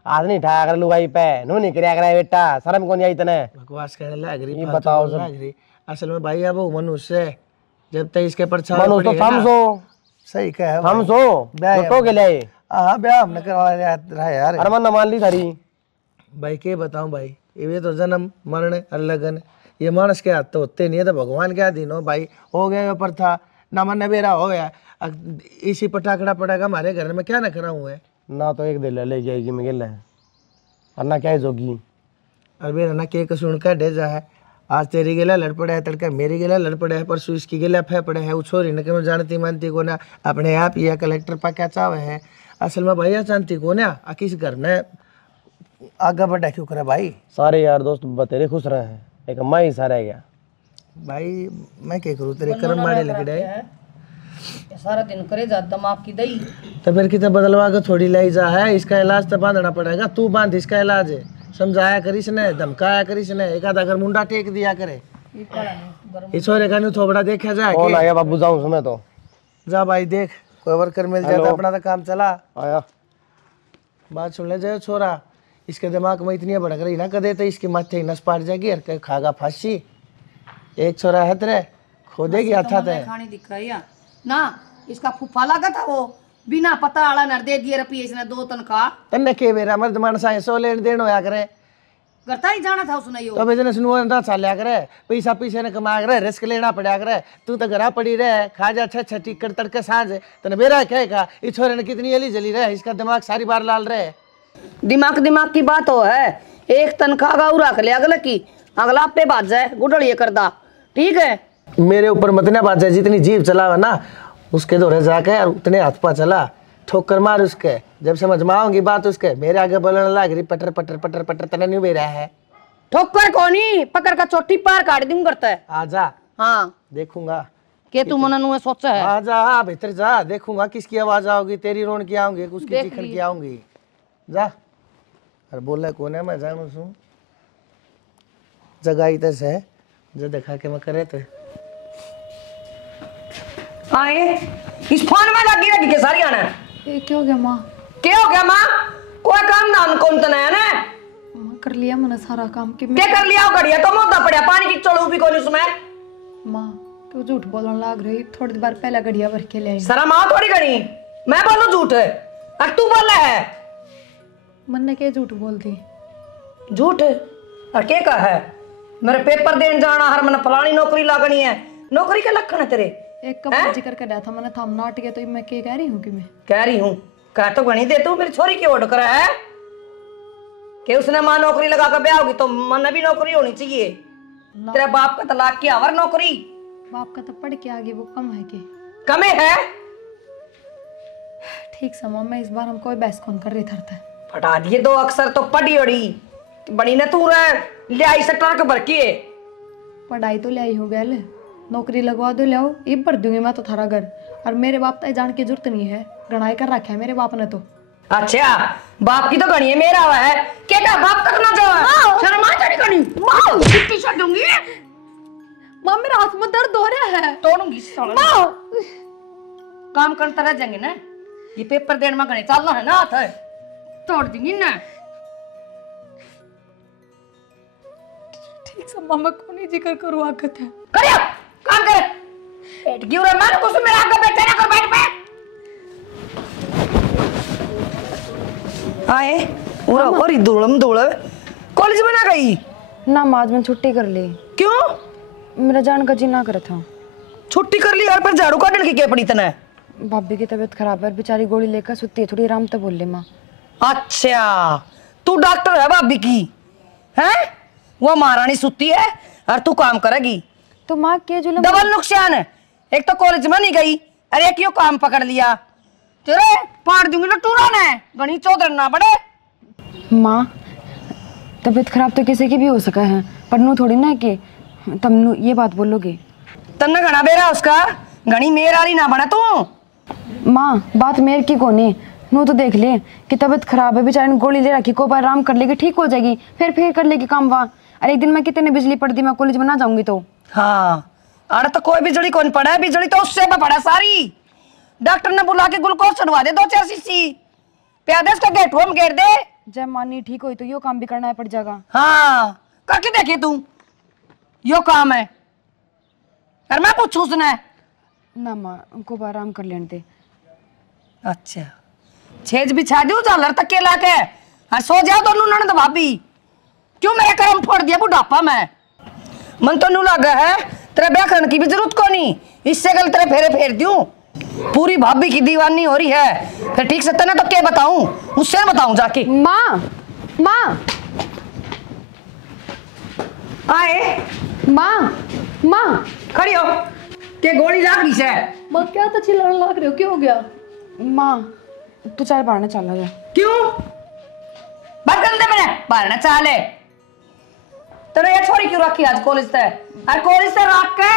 आज नहीं ठा कर लुगाई पे नो नहीं कराया करा बेटा, शर्म कौन आई तने बकवास कहने लग रही, ये बताओ सब। लग रही असल में भाई अब वो मनुष्य है, जब तक इसके परछाई मनुष्य तो समझो, सही कहे हम सो तो के लिए हाँ ब्याह हमने करवा रहा है यार। अरमान मान ली थारी भाई के बताऊं भाई, ये तो जन्म मरण और लगन ये मानस के हाथ तो होते नहीं है, तो भगवान के अधीन हो भाई। हो गया ऊपर था ना मन बेरा हो गया, इसी पटाखड़ा पड़ेगा हमारे घर में, क्या ना करा हुआ है ना तो एक दिल ले जाएगी मैं गिल है और ना क्या है जोगी। और मेरा ना के सुन कर डेजा है, आज तेरी गेला लड़ पड़ा है, तड़का मेरी गेला लड़ पड़ा है, परसों इसकी गेला फै पड़े है, वो छोरी न के जानती मानती को ना अपने आप या कलेक्टर पा क्या चावे है। असल में भैया जानती को ना किस घर में आगे बढ़ा क्यों करे भाई। सारे यार दोस्त बतेरे खुश रहे हैं, एक अम्मा ही सारा गया भाई मैं क्या करूँ, तेरे कर्म मारे लग रहे सारा दिन करे जा दिमाग की दही। तो फिर कितना बदलवा के थोड़ी लाई जा है, इसका इलाज तो बांधना पड़ेगा, तू बांध इसका इलाज है, समझाया करिस ने, धमकाया करिस ने, एक आधा अगर मुंडा टेक दिया करे। इस और का थोबड़ा देखा जाए कौन आ गया बाबू, जाऊं समय तो जा भाई देख कोई वर्कर मिल जाता, अपना तो काम चला। आया बात सुन ले जाए छोरा, इसके दिमाग में इतनी भड़क रही ना कदे तो इसकी माथे नस पाट जाएगी और खागा फांसी। एक छोरा है तेरे खो देगी अच्छा ते खानी दिख रही है ना, इसका फूफा लगा था वो बिना पता आला नर दे दिए रुपये इसने 2 तनख्वाह। तन्ने के मेरा मर्द मानसा 100 लेन देन होया करे, करता ही जाना था उसने यो। तो बिजनेस नु चाल्या करे, पैसा पीछे ने कमा करे, रिस्क लेना पड़ा करे, तू तो घरा पड़ी रहे खा जा छह टिकट तड़के सांझ तने बेरा कहेगा इस छोरे ने कितनी अली जली रहे, इसका दिमाग सारी बार लाल रहे। दिमाग की बात हो है, एक तनख्वाह का रख ले अगले की, अगला पे बात जाए गुडड़िए करदा, ठीक है। मेरे ऊपर मत ना बात जाए, जितनी जीभ चलावा ना उसके दौरे जाके उतने हाथ पा चला, ठोकर मार उसके, जब समझ में आऊंगी बात उसके मेरे आगे बोलने लग रही पटर पटर पटर पटर तना नहीं बेरा है। ठोकर कोनी पकड़ का चोटी पार काट दूं करता है। आजा हाँ देखूंगा के तू मन नु सोचा है। आजा भीतर जा, देखूंगा किसकी आवाज आओगी, तेरी रोन की आऊंगी उसकी चीखन की आऊंगी, जा। अरे बोला कौन है, मैं जानू छू जगाई तस है जो देखा के मैं करे तो हाँ ये इस फोन में लगी रखी के सारी आना ये क्या हो गया माँ? क्या हो गया माँ? कोई काम नाम कौन तो नया ना माँ कर लिया मैंने सारा काम कि क्या कर लिया घड़िया तो मोटा पड़ा पानी की चढ़ू भी कौन उसमें माँ क्यों झूठ बोलने लग रही? थोड़ी देर पहले गड़िया भर के ले आई। सरा माँ थोड़ी घड़ी मैं बोलू झूठ और तू बोल रहा है मन ने क्या झूठ बोल दी? झूठ और क्या कहा है मेरे पेपर देने जाना हर मैंने फलानी नौकरी लागनी है नौकरी के लक्षण है तेरे एक कब जिक्र कर रहा था मैंने थम नाट गया तो मैं क्या कह रही हूँ कि मैं कह रही हूँ कह तो गणी दे तू मेरी छोरी की ओढ़ कर है कि उसने माँ नौकरी लगा कर ब्याह होगी तो मन भी नौकरी होनी चाहिए तेरे बाप का तलाक किया और नौकरी बाप का तो पढ़ के आगे वो कम है कि कमे है ठीक समा मैं इस बार हम कोई बहस कौन कर रही था फटा दिए दो अक्सर तो पढ़ी ओढ़ी बड़ी ने तू रह ले आई से ट्रक भर के पढ़ाई तो ले आई हो गया नौकरी लगवा दो ले आओ ये भर दूंगी मैं तो थारा घर और मेरे बाप तो जान की जरूरत नहीं है गणाई कर रखा है मेरे बाप ने तो अच्छा बाप की तो गणी है मेरा हुआ है क्या बाप करना चाहो शर्मा तेरी गणी मां कितनी शट दूंगी माँ मेरे हाथ में दर्द हो रहा है तोड़ूंगी साला काम करता रह जाएंगे ना ये पेपर देने में गणी चलना है ना हाथ तोड़ देंगी ना ठीक से मामा को नहीं जिक्र करो आगत है करियो काम कर पेट गिर रहा मार कुछ मेरा आगे बैठे ना कर बैठ पे आए पूरा और धूलम धूल कॉलेज में ना गई ना माँ आज मैं छुट्टी कर ली। क्यों? मेरा जान का जी ना करा था। छुट्टी कर ली और पर झाड़ू काटने की क्या पड़ी तने? भाभी की तबीयत खराब है बेचारी गोली लेकर सुती है थोड़ी आराम तो बोल ले माँ। अच्छा तू डॉक्टर है भाभी की हैं? वो महारानी सुती है और तू काम करेगी तो माँ के जुलम डबल नुकसान है एक तो कॉलेज में नहीं गई अरे एक यो काम पकड़ लिया तेरे फाड़ दूंगी ना टूरा ने गणी चौधर ना बड़े। माँ तबीयत खराब तो किसी की भी हो सका है पर नू थोड़ी ना कि तुम ये बात बोलोगे तन्ने घना बेरा उसका गणी मेर आरी ना बना तू। माँ बात मेर की कोनी नू तो देख ले कि तबीयत खराब है बेचारी ने गोली ले रखी को पर आराम कर लेगी ठीक हो जाएगी फिर कर लेगी काम वहाँ। अरे एक दिन मैं कितने बिजली पड़ती मैं कॉलेज में ना जाऊंगी तो। हाँ अरे तो कोई बिजली कौन पड़ा है बिजली तो उससे पड़ा सारी डॉक्टर ने बुला के ग्लूकोज चढ़वा दे 2-4 शीशी प्यादेश का गेट होम गेट दे जब मानी ठीक हुई तो यो काम भी करना पड़ जाएगा। हाँ करके देखे तू यो काम है और मैं पूछू उसने ना माँ उनको आराम कर लेने दे। अच्छा छेज बिछा दू झालर तक के लाके और सो जाओ दोनों ननद भाभी क्यों मेरा कर्म फोड़ दिया बुढ़ापा में मन तो नू लगा है तेरे ब्याह करने की भी जरूरत को नहीं इससे गल तेरे फेरे फेर दूं पूरी भाभी की दीवानी हो रही है फिर ठीक से तेने तो क्या बताऊं उससे बताऊं जाके। माँ माँ आए माँ माँ खड़ी हो के गोली लाग रही है माँ क्या तो चिल्लाने लग रहे हो क्या हो गया? माँ तू चाय बाहर चल जा। क्यों बात कर दे मैंने बाहर ना चाले तेरे ये छोरी क्यों रखी आज कॉलेज से और कॉलेज से रख के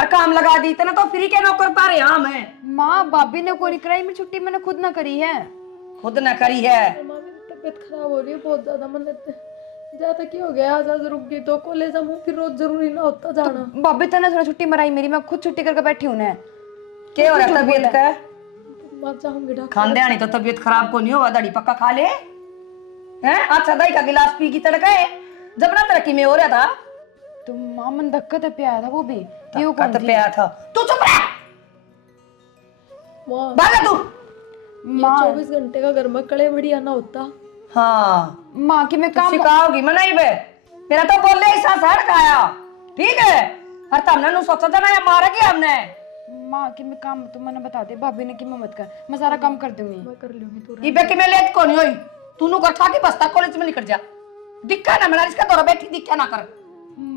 और काम लगा दी तेने तो फ्री के नौकर पा रहे हम है। माँ भाभी ने कोई कराई में छुट्टी मैंने खुद ना करी है। खुद ना करी है माँ मेरी तबीयत खराब हो रही है बहुत ज्यादा मैंने ज्यादा क्या हो गया आज रुक गई तो कॉलेज हम फिर रोज जरूरी ना होता जाना। भाभी तो थोड़ा छुट्टी मराई मेरी मैं खुद छुट्टी करके बैठी हूँ ना। क्या हो रहा है तबीयत का मैं जाऊंगी डॉक्टर। खाने आनी तो तबीयत खराब को नहीं होगा दड़ी पक्का खा ले हैं अच्छा दही का गिलास पी की तड़का है जब ना तरक्की में हो रहा था तो माँ मन धक्का तो पिया था वो भी क्यों कत पे आया था तू चुप रह माँ भागा तू 24 घंटे का घर में कड़े बड़ी आना होता। हाँ माँ की मैं काम सिखाओगी मनाई बे मेरा तो बोल ले ऐसा सड़क आया ठीक है और तुमने नु सोचा था ना ये मारेगी हमने माँ की मैं काम तो मैंने बता दे भाभी ने कि मैं मत कर मैं सारा काम कर दूंगी। मैं कर लूंगी तू इबे की मैं लेट को नहीं हुई तू नु कर था कि बस्ता कॉलेज में निकल जा दिक्का ना मेरा इसका दौरा बैठी दिक्का ना कर।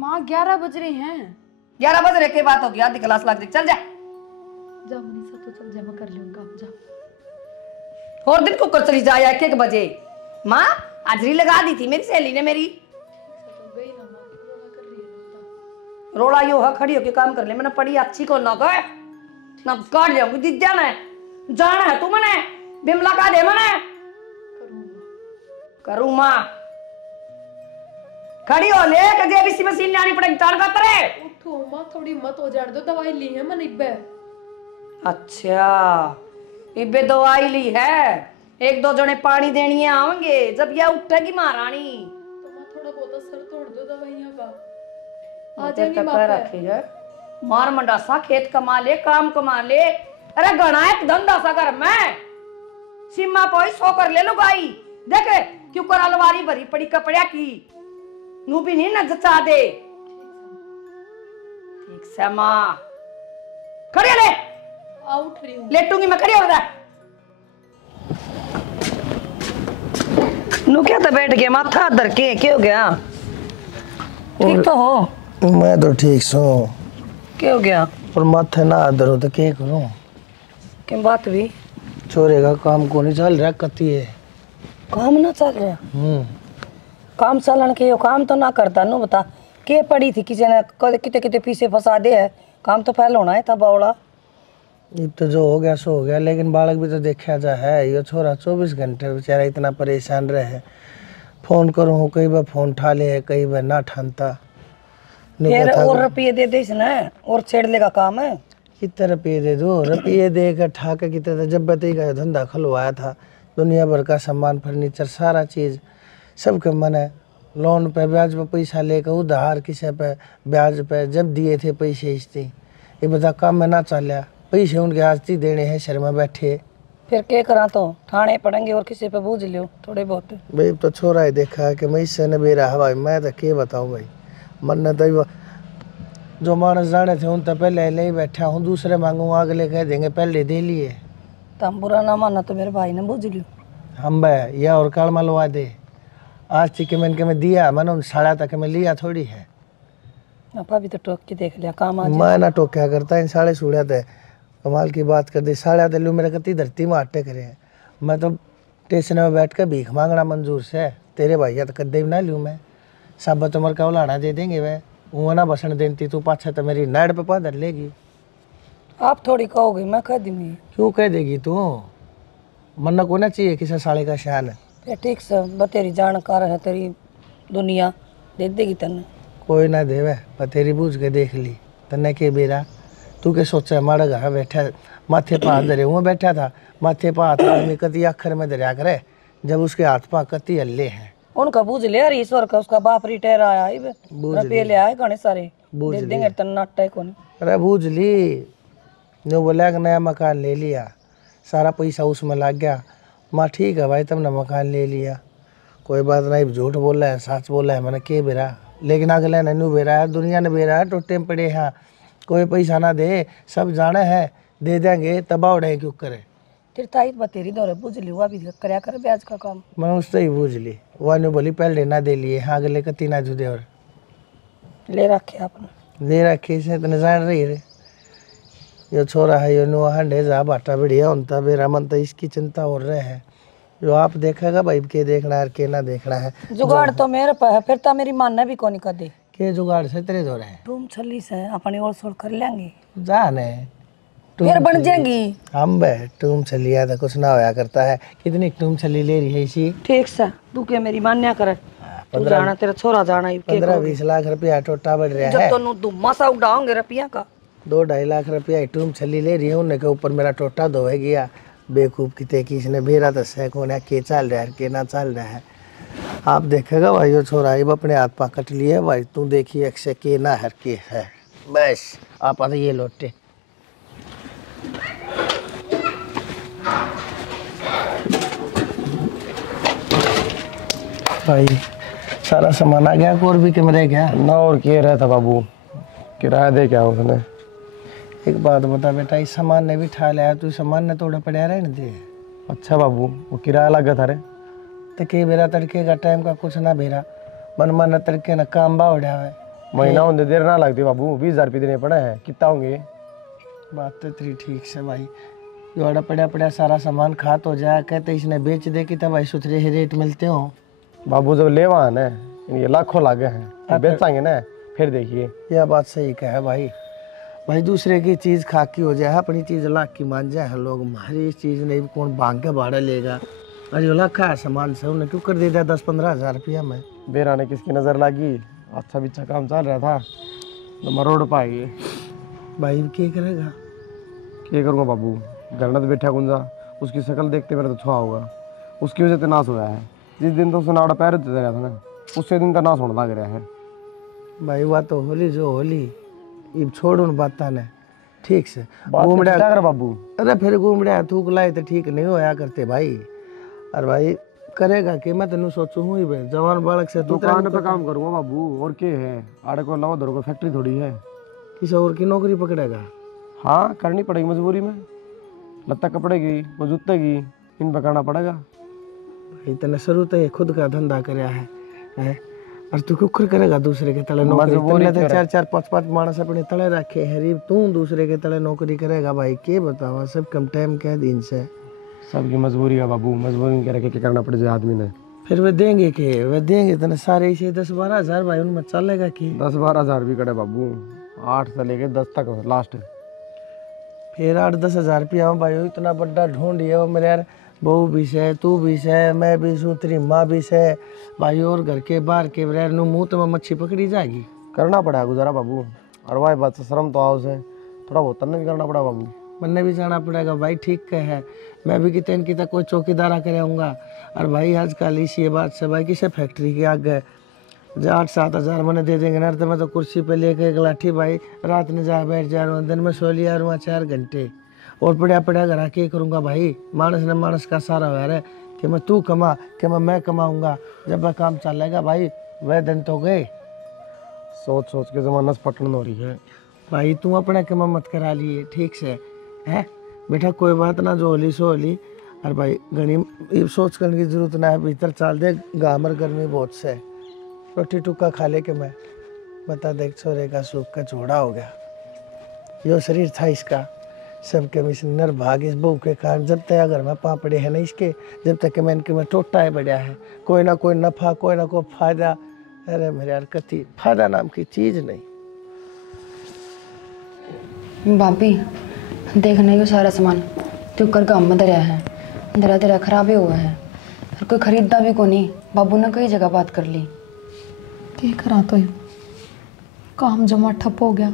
माँ 11 बज रहे हैं 11 बजे के बात होगी आधी क्लास लग चल जा जा मनीषा तो चल जा मैं कर लूंगा अब जा। और दिन को कर चली जाए 1 बजे माँ हाजरी लगा दी थी मेरी सहेली ने मेरी गई ना माँ योगा कर रही है रोला यो है खड़ी होके काम कर ले मैंने पढ़ी अच्छी को ना कहे ना काट जाऊंगी दिद्या ने जाना है तू मने बिमला का दे मने करूँ माँ खड़ी हो ले कजे बीसी मशीन ले आनी पड़ेगी तार का तरे उठो माँ थोड़ी मत हो जाने दो दवाई ली है मैंने इब्बे अच्छा इबे दवाई ली है, एक दो जने पानी देनी आवेंगे जब यह उठेगी महारानी। थोड़ा बहुत असर तोड़ दो दवाइयां का। आज नहीं मार रखेगा, मार मंडासा खेत कमा ले, काम कमा ले। अरे गणा एक धंधा सा कर मैं सीमा पोई सो कर ले लो गाई देखे क्यों कर अलवारी भरी पड़ी कपड़िया की नू भी नहीं न जचा दे। ठीक से माँ खड़ी ले उठ रही हूँ, लेटूंगी मैं, खड़ी हो जा। नू क्या तो बैठ गया माथा धर के, क्या हो गया? ठीक तो हो? मैं तो ठीक सो, क्या हो गया? पर माथे ना दर्द हो तो क्या करूं? क्या बात भी? छोरे का काम को नहीं चल रहा, कती है काम ना चल रहा। काम चलन के यो काम तो ना करता नो बता के पड़ी थी किसी ने किते किते पीछे फंसा दे है, काम तो पहले होना है था बावड़ा। ये तो जो हो गया सो हो गया, लेकिन बालक भी तो देखा जा है। ये छोरा 24 घंटे बेचारा इतना परेशान रहे, फोन करूँ कई बार फोन उठा ले, कई बार ना ठानता। फिर और रुपये दे दे इसने और छेड़ लेगा काम है। कितने रुपये दे दो? रुपये दे कर ठाके कितने जब बताई का धंधा खुलवाया था, दुनिया भर का सामान फर्नीचर सारा चीज़ सबके मन है। लोन पे ब्याज पे पैसा लेकर उधार किसी पे ब्याज पे जब दिए थे पैसे इसते, ये बता काम में ना चलिया, पैसे उनके हाथी देने हैं, शर्मा बैठे। फिर क्या करा तो ठाणे पड़ेंगे और किसी पे बूझ लियो थोड़े बहुत। भाई तो छोरा ही देखा है कि मैं इससे न बेरा है भाई, मैं तो क्या बताऊँ भाई। मन ने तो जो मानस जाने थे उन तो पहले ले ही बैठा हूँ, दूसरे मांगू अगले कह देंगे पहले दे लिए। तो हम बुरा ना माना तो मेरे भाई ने बूझ लियो। हम भाई या और काल मलवा दे, आज चिके मैंने के मैं दिया, मैंने उन साड़ा तक मैं लिया थोड़ी है। अपा भी तो टोक के देख लिया काम आज। मैं ना टोक्या करता, इन साढ़े सूढ़ा थे कमाल की बात कर दी। साढ़े आते लू मेरे कती धरती में आटे करे हैं, मैं तो स्टेशन में बैठ कर भीख मांगना मंजूर से। तेरे भैया तो कदे भी ना लूँ मैं, सब तो मर का उलाना दे देंगे वह, वो ना बसन देती तू पाछा तो मेरी नाड़ पे पादर लेगी। आप थोड़ी कहोगे मैं कह दूंगी। क्यों कह देगी तू? मन्ना को ना चाहिए किसी साले का शान है। फिर ठीक से बतेरी जानकार है तेरी दुनिया, दे देगी तन्ने। कोई ना देवे पर तेरी बूझ के देख ली तन्ने के बेरा। तू के सोचा माड़ा घर बैठा माथे पा धरे हुए बैठा था, माथे पा हाथ आदमी कति अखर में दरिया करे, जब उसके हाथ पा कति हल्ले हैं। उनका बूझ ले यार, ईश्वर का उसका बाप रिटायर आया है रुपये ले आए घने सारे, बूझ दे देंगे तन्नाटा को नहीं। अरे बूझ ली, जो बोला कि नया मकान ले लिया, सारा पैसा उसमें लग गया। माँ ठीक है भाई तुमने मकान ले लिया, कोई बात नहीं, झूठ बोला है सच बोला है मैंने के बेरा, लेकिन अगले ने नू बेरा है, दुनिया ने बेरा है, टोटे में पड़े हैं, कोई पैसा ना दे, सब जाने हैं दे देंगे, तबाह उड़े क्यों करे। तेरी ताई बतेरी दौरे बूझ ली, वो भी करया करे ब्याज का काम। मैंने उससे ही बूझ ली, वह ने बोली पहले ना दे लिए, हाँ अगले कती ना जुदे और ले रखे आपने दे रखे से इतने जान रही रे। यो छोरा है यो नुआ हंडे जा बाटा बढ़िया होता, मेरा मन तो इसकी चिंता हो रहे है। जो आप देखेगा भाई के देखना है के ना देखना है। जुगाड़ तो मेरे पे है, फिर तो मेरी मानना भी कौन कर दे। के जुगाड़ से तेरे दो रहे तुम छली से अपनी ओर सोर कर लेंगे, जाने फिर बन जाएंगी। हम बे तुम चलिया तो कुछ ना होया करता है। कितनी तुम चली ले रही है इसी? ठीक सा तू के मेरी मान्या कर, तू जाना तेरा छोरा जाना ही 15-20 लाख रुपया टोटा बढ़ रहा है। जब तो धुम्मा सा उड़ाओगे रुपया का 2-2.5 लाख रुपया तुम चली ले रही है, उन्हें के ऊपर मेरा टोटा धोए गया। बेवकूफ़ किते की इसने भेरा तो सह कौन है के चल रहा है के ना चल रहा है। आप देखेगा भाई वो छोरा अब अपने हाथ पा कट लिए भाई, तू देखिए एक से के ना हर के है बस। आप आते ये लौटे भाई, सारा सामान आ गया और भी कैमरे गया ना और किए रहा था बाबू, किराया दे क्या उसने। एक बात बता बेटा, इस सामान ने भी ठा लिया, तू सामान ने तोड़ा पड़ा रहने दे। अच्छा बाबू वो किराया लग गया था रे। तो के बेरा तड़के का टाइम का कुछ ना बेरा, मन तड़के ना काम बा उड़ा है। महीना होने देर ना लगती बाबू, 20,000 रुपये देने पड़े हैं, कितना होंगे। बात तो तेरी ठीक से भाई, जो पड़ा सारा सामान खात हो जाए, कहते इसने बेच दे कि तब भाई सुथरे ही रेट मिलते हो। बाबू जब लेवा है ना, इनके लाखों लागे हैं, बेचेंगे ना फिर देखिए। यह बात सही कहे भाई, भाई दूसरे की चीज़ खाकी हो जाए, अपनी चीज़ लाख की मान जाए लोग, हमारी इस चीज़ नहीं कौन भाग के भाड़ा लेगा। अरे वो लाखा है सामान से, उन्हें क्यों कर दे दिया 10-15 हज़ार रुपया में। बेरा ने किसकी नज़र लगी, अच्छा बिच्छा काम चल रहा था तो मैं रोड पाएगी। भाई क्या करेगा, क्या करूँगा बाबू, घर में तो बैठा गुंजा, उसकी शक्ल देखते मेरा तो छुआ होगा, उसकी वजह से नाश हुआ है। जिस दिन तो उसने नावड़ा पैर देते रहा था ना, उससे दिन का नाश होने लग रहा है। भाई वह तो होली जो होली, अब छोड़ उन बात ने, ठीक से बात घूम क्या रहा। कर बाबू, अरे फिर घूम रहा थूक लाए तो ठीक नहीं होया करते भाई। अरे भाई करेगा कि मैं तेन सोचू हूँ ही भाई, जवान बालक से तू दुकान पे काम करूँगा बाबू, और क्या है, आड़े को लाओ धरो को फैक्ट्री थोड़ी है। किसी और की नौकरी पकड़ेगा? हाँ करनी पड़ेगी मजबूरी में, लत्ता कपड़े की वो जूते की इन पे करना पड़ेगा। भाई तेने शुरू तो ये खुद का धंधा कराया है? और तू कुकर करेगा दूसरे के तले नौकरी? मजबूरी तेने तो 4-4 5-5 मानस अपने तले रखे है, तू दूसरे के तले नौकरी करेगा भाई? के बतावा, सब कम टाइम के दिन से सबकी मजबूरी है बाबू, मजबूरी में क्या करना पड़ जाए आदमी ने। फिर वे देंगे के, वे देंगे तेने सारे इसे 10-12 हज़ार भाई, उनमें चलेगा कि? 10-12 हज़ार भी कड़े बाबू, 8 से लेके 10 तक लास्ट। फिर 8-10 हज़ार रुपया भाई, इतना बड़ा ढूंढ है वो मेरे यार, बहू भी से, तू भी से, मैं भी सू, तेरी माँ भी से भाई, और घर के बाहर के बगैर नु मुँह तो में मच्छी पकड़ी जाएगी। करना पड़ा गुजारा बाबू, और वही बात से शर्म तो आओ से थोड़ा बहुत तन्ने भी करना पड़ा बाबू। मन्ने भी जाना पड़ेगा भाई, ठीक है। मैं भी कितने की तक कोई चौकीदारा कराऊंगा। और भाई आजकल इसी बात से भाई किसे फैक्ट्री के आगे 8-7 हज़ार मैंने दे देंगे ना, तो मैं तो कुर्सी पे लेके एक लाठी भाई रात में जा बैठ जा रहा हूँ, दिन में सो लिया रहा 4 घंटे, और पड़ा पड़ा घर आके करूँगा भाई? मानस ने मानस का सारा हो रहा है कि मैं तू कमा, कि मैं कमाऊँगा। जब वह काम चलेगा भाई, वह दिन तो गए। सोच सोच के जमाना से पटन हो रही है भाई तू अपने कमा मत करा लिए, ठीक से है बेटा, कोई बात ना, जो होली सो होली। और भाई घनी सोच करने की जरूरत ना है, भीतर चाल दे, गामर गर्मी बहुत से, रोटी टुक्का खा ले के मैं बता देख, छोरे का सूख का चूड़ा हो गया। यो शरीर था इसका, सबके मिशनर भाग इस बहू के कारण, जब तक घर में पापड़े है ना इसके, जब तक मैं इनके में टोटा है बढ़िया है, कोई ना कोई नफा, कोई ना कोई फायदा। अरे मेरे यार कति फायदा नाम की चीज नहीं। भाभी देखना यो सारा सामान तू कर गाँव में धरा है, धरा धरा खराब ही हुआ है, और कोई खरीदता भी को नहीं। बाबू ने कई जगह बात कर ली। देख रहा तो काम जमा ठप हो गया,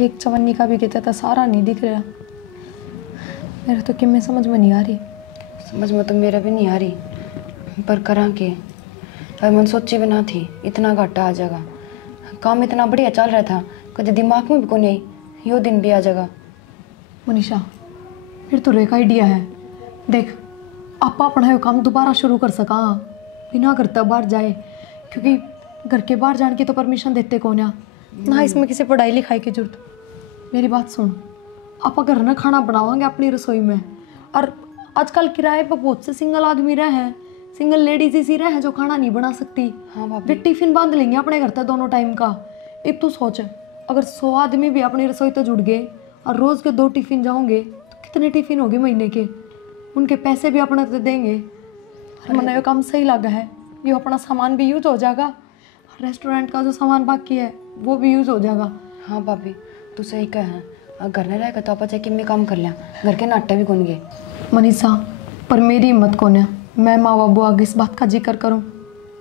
एक चवन्नी का भी कहता था, सारा नहीं दिख रहा। मेरे तो किमें समझ में नहीं आ रही। समझ में तो मेरा भी नहीं आ रही, पर करा के और मन सोची भी ना थी इतना घाटा आ जाएगा। काम इतना बढ़िया चल रहा था, कभी दिमाग में भी को नहीं आई यो दिन भी आ जाएगा। मनीषा फिर तो एक आइडिया है, देख आपा अपना काम दोबारा शुरू कर सका बिना घर तक बाहर जाए, क्योंकि घर के बाहर जाने की तो परमिशन देते कौन है ना, इसमें किसी पढ़ाई लिखाई की जरूरत। मेरी बात सुन, आपा घर ना खाना बनावांगे अपनी रसोई में, और आजकल किराए पर बहुत से सिंगल आदमी रहे हैं, सिंगल लेडीज इसी रहे हैं जो खाना नहीं बना सकती। हाँ भाभी। वे टिफिन बांध लेंगे अपने घर तक दोनों टाइम का। अब तू सोच, अगर 100 आदमी भी अपनी रसोई तो जुड़ गए और रोज के 2 टिफिन जाओगे तो कितने टिफिन हो गए महीने के, उनके पैसे भी अपने तो देंगे। और मैंने ये काम सही लगा है, ये अपना सामान भी यूज हो जाएगा, रेस्टोरेंट का जो सामान बाकी है वो भी यूज हो जाएगा। हाँ भाभी तू सही कह है, घर नहीं रहेगा तो आप चाहे कि मैं काम कर लिया, घर के नाटे भी कौन गए। मनीषा पर मेरी हिम्मत कौन है, मैं माँ बाबू आगे इस बात का जिक्र करूँ?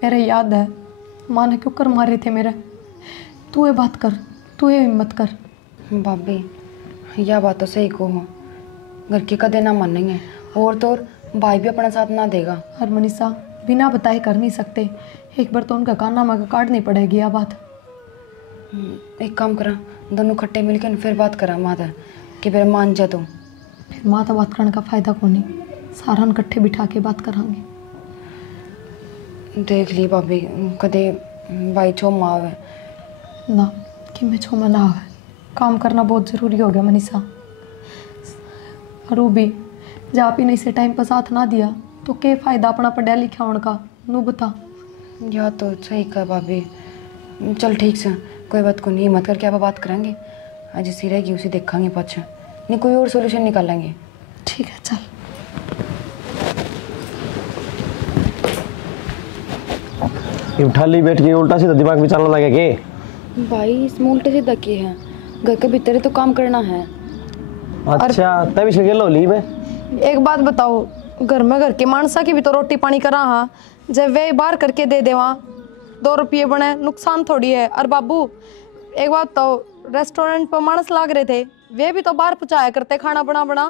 मेरा याद है माँ ने क्यों कर मारे थे मेरे। तू ये बात कर, तू ये हिम्मत कर। भाभी यह बात तो सही को हो, घर के कदे ना मानेंगे, और तो और भाई भी अपना साथ ना देगा। और मनीषा बिना बताए कर नहीं सकते, एक बार तो उनका काना माँ काटनी पड़ेगी यह बात। एक काम करा, दोनों खट्टे मिलकर फिर बात करा माता कि फिर मान जा, तो फिर माँ तो बात करने का फायदा को नहीं, सारा इकट्ठे बिठा के बात करांगे। देख ली भाभी कदे भाई छो माँ आवे ना कि मैं छो में ना आवे, काम करना बहुत ज़रूरी हो गया मनीषा। और वो भी जब आप ही नहीं से टाइम पर साथ ना दिया तो क्या फ़ायदा अपना पढ़ा लिखा होने का, नू बता। या तो सही कहा भाभी, चल ठीक से कोई बात को नहीं, मत करके आप बात करेंगे, आज इसी रहेगी उसी देखेंगे पाछा, नहीं कोई और सोल्यूशन निकालेंगे। ठीक है चल। उठा ली बैठ के उल्टा सीधा दिमाग में चलने लगे के भाई इसमें उल्टे सीधा की है, घर के भीतर तो काम करना है। अच्छा तभी से लो ली में। एक बात बताओ, घर में घर के मानसा की भी तो रोटी पानी करा, हाँ जब वे बाहर करके दे दे वहाँ 2 रुपये बने, नुकसान थोड़ी है। और बाबू एक बात बताओ, रेस्टोरेंट पर मानस लाग रहे थे, वे भी तो बाहर पुचाया करते खाना बना बना।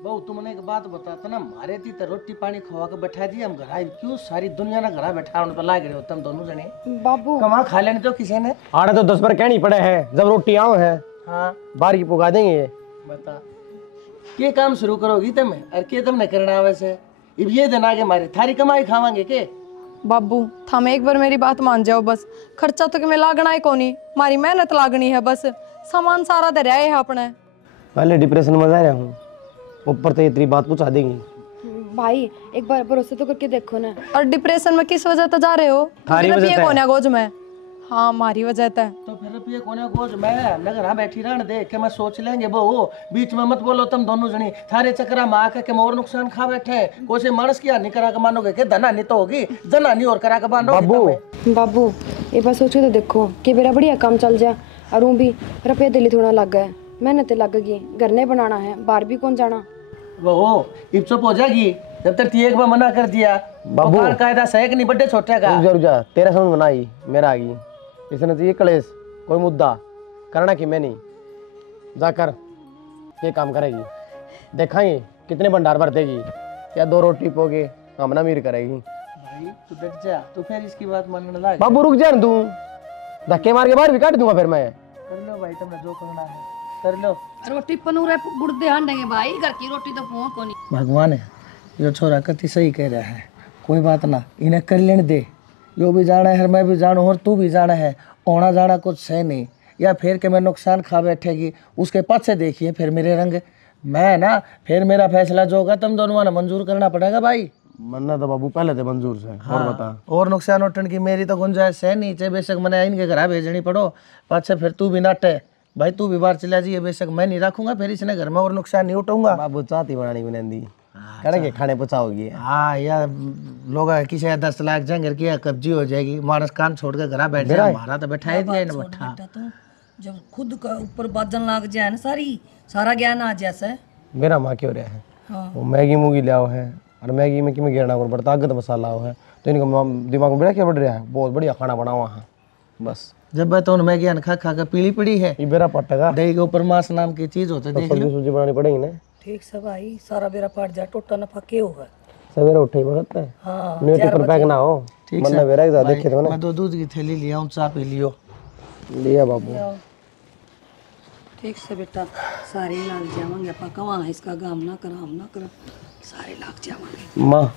बहू तुमने एक बात बता तो ना, मारे थी तो रोटी पानी खवा के बैठा दिया हम घर आए, क्यों सारी दुनिया ना घर बैठा उन पर लाग रहे हो तुम दोनों जने। बाबू कमा खा लेने तो किसी ने। आड़े तो 10 बार कहनी पड़े हैं, जब रोटी आओ है हाँ बाहर की पुगा देंगे ये। बता के काम शुरू करोगी तुम और के तुमने करना वैसे, अब ये दिन आगे मारे थारी कमाई खावांगे के। बाबू थम एक बार मेरी बात मान जाओ बस, खर्चा तो तुम्हें लागना ही कोनी, मारी मेहनत लागनी है बस, सामान सारा दे है अपने। पहले डिप्रेशन में जा रहा हूँ, ऊपर तो इतनी बात पूछा देंगी। भाई एक बार भरोसा तो करके देखो ना। और डिप्रेशन में किस वजह से जा रहे हो? थारी वजह से। कोने गोज में। हाँ मारी वजह से। तो फिर पिए कोने गोज मैं नगर हाँ बैठी रहने दे के मैं सोच लेंगे बहू, बीच में मत बोलो तुम दोनों जनी, थारे चक्रा में आके के मोर नुकसान खा बैठे, कोई मानस किया नहीं करा के मानोगे के धना नहीं तो होगी, जना नहीं और करा के मानोगे। बाबू ये बात सोचो तो देखो कि मेरा बढ़िया काम चल जाए और वो भी रुपया दिल्ली थोड़ा लग गया, मेहनत लग गई, घर नहीं बनाना है, बाहर भी कौन जाना। वो इब चुप हो जाएगी, जब तक एक बार मना कर दिया बाबू कायदा सहक नहीं बड्डे छोटे का। रुक जा तेरा समझ में आई मेरा आ गई, इसने चाहिए कलेश कोई मुद्दा करना कि मैं नहीं जाकर ये काम करेगी, देखाएंगे कितने भंडार भर देगी, या 2 रोटी पोगे हमना मीर करेगी। भाई तू डट जा, तू फिर इसकी बात मानने लग। बाबू रुक जा तू, धक्के मार के बाहर भी काट दूंगा फिर मैं। कर लो भाई तुमने जो करना है कर लो। रोटी पनूरे गुड़ ध्यान देंगे भाई, घर की रोटी तो पहुँच को नहीं। भगवान है यो छोरा कति सही कह रहा है, कोई बात ना इन्हें कर लेने दे, यो भी जाना है मैं भी जानू और तू भी जाना है, आना जाना कुछ है नहीं, या फिर के मैं नुकसान खा बैठेगी उसके पास देखिए फिर मेरे रंग, मैं ना फिर मेरा फैसला जो होगा तुम दोनों ने मंजूर करना पड़ेगा भाई। मन्ना तो बाबू पहले थे मंजूर से। और बता और नुकसान उठन की मेरी तो गुंजाइश है नहीं, चाहे बेशक मैंने इनके घर भेजनी पड़ो, पाछे फिर तू भी नाटे भाई, तू भी बाहर चला जाइए, बेशक मैं नहीं रखूंगा फिर इसने घर में और नुकसान नहीं उठाऊंगा। बाबू चाहती बनानी बुनंदी करेंगे, खाने पचाओगी। हाँ यार लोग किसी 10 लाख जंगर की कब्जी हो जाएगी, मानस काम छोड़ के घर बैठ जाए, हमारा तो बैठा ही दिया ना बैठा। तो जब खुद का ऊपर बाजन लाग जाए ना सारा ज्ञान आ जैसे। मेरा माँ क्यों रहा है वो मैगी मूगी लिया है, और मैगी में किमें गिरना पर ताकत मसाला है, तो इनको दिमाग में बड़ा क्या बढ़ रहा है, बहुत बढ़िया खाना बनाओ हाँ बस। जब मैं तो मैगी खा खा के पीली पड़ी है, ये बेरा पटेगा दही के ऊपर मांस नाम की चीज होता है, देख लो। सब्जी बनानी पड़ेगी ना। ठीक सब भाई, सारा बेरा पाट जाए, टोटा नफा के होगा। सवेरे उठे ही भगत है हाँ न्यूटी पर पैक ना हो, मन्ना बेरा ही देखे तो ना। मैं 2 दूध की थैली लिया हूँ, चाय पी लियो। लिया बाबू ठीक से बेटा, सारे लाग जावांगे अपा, कहाँ इसका काम ना करा हम ना करा, सारे लाग जावांगे। माँ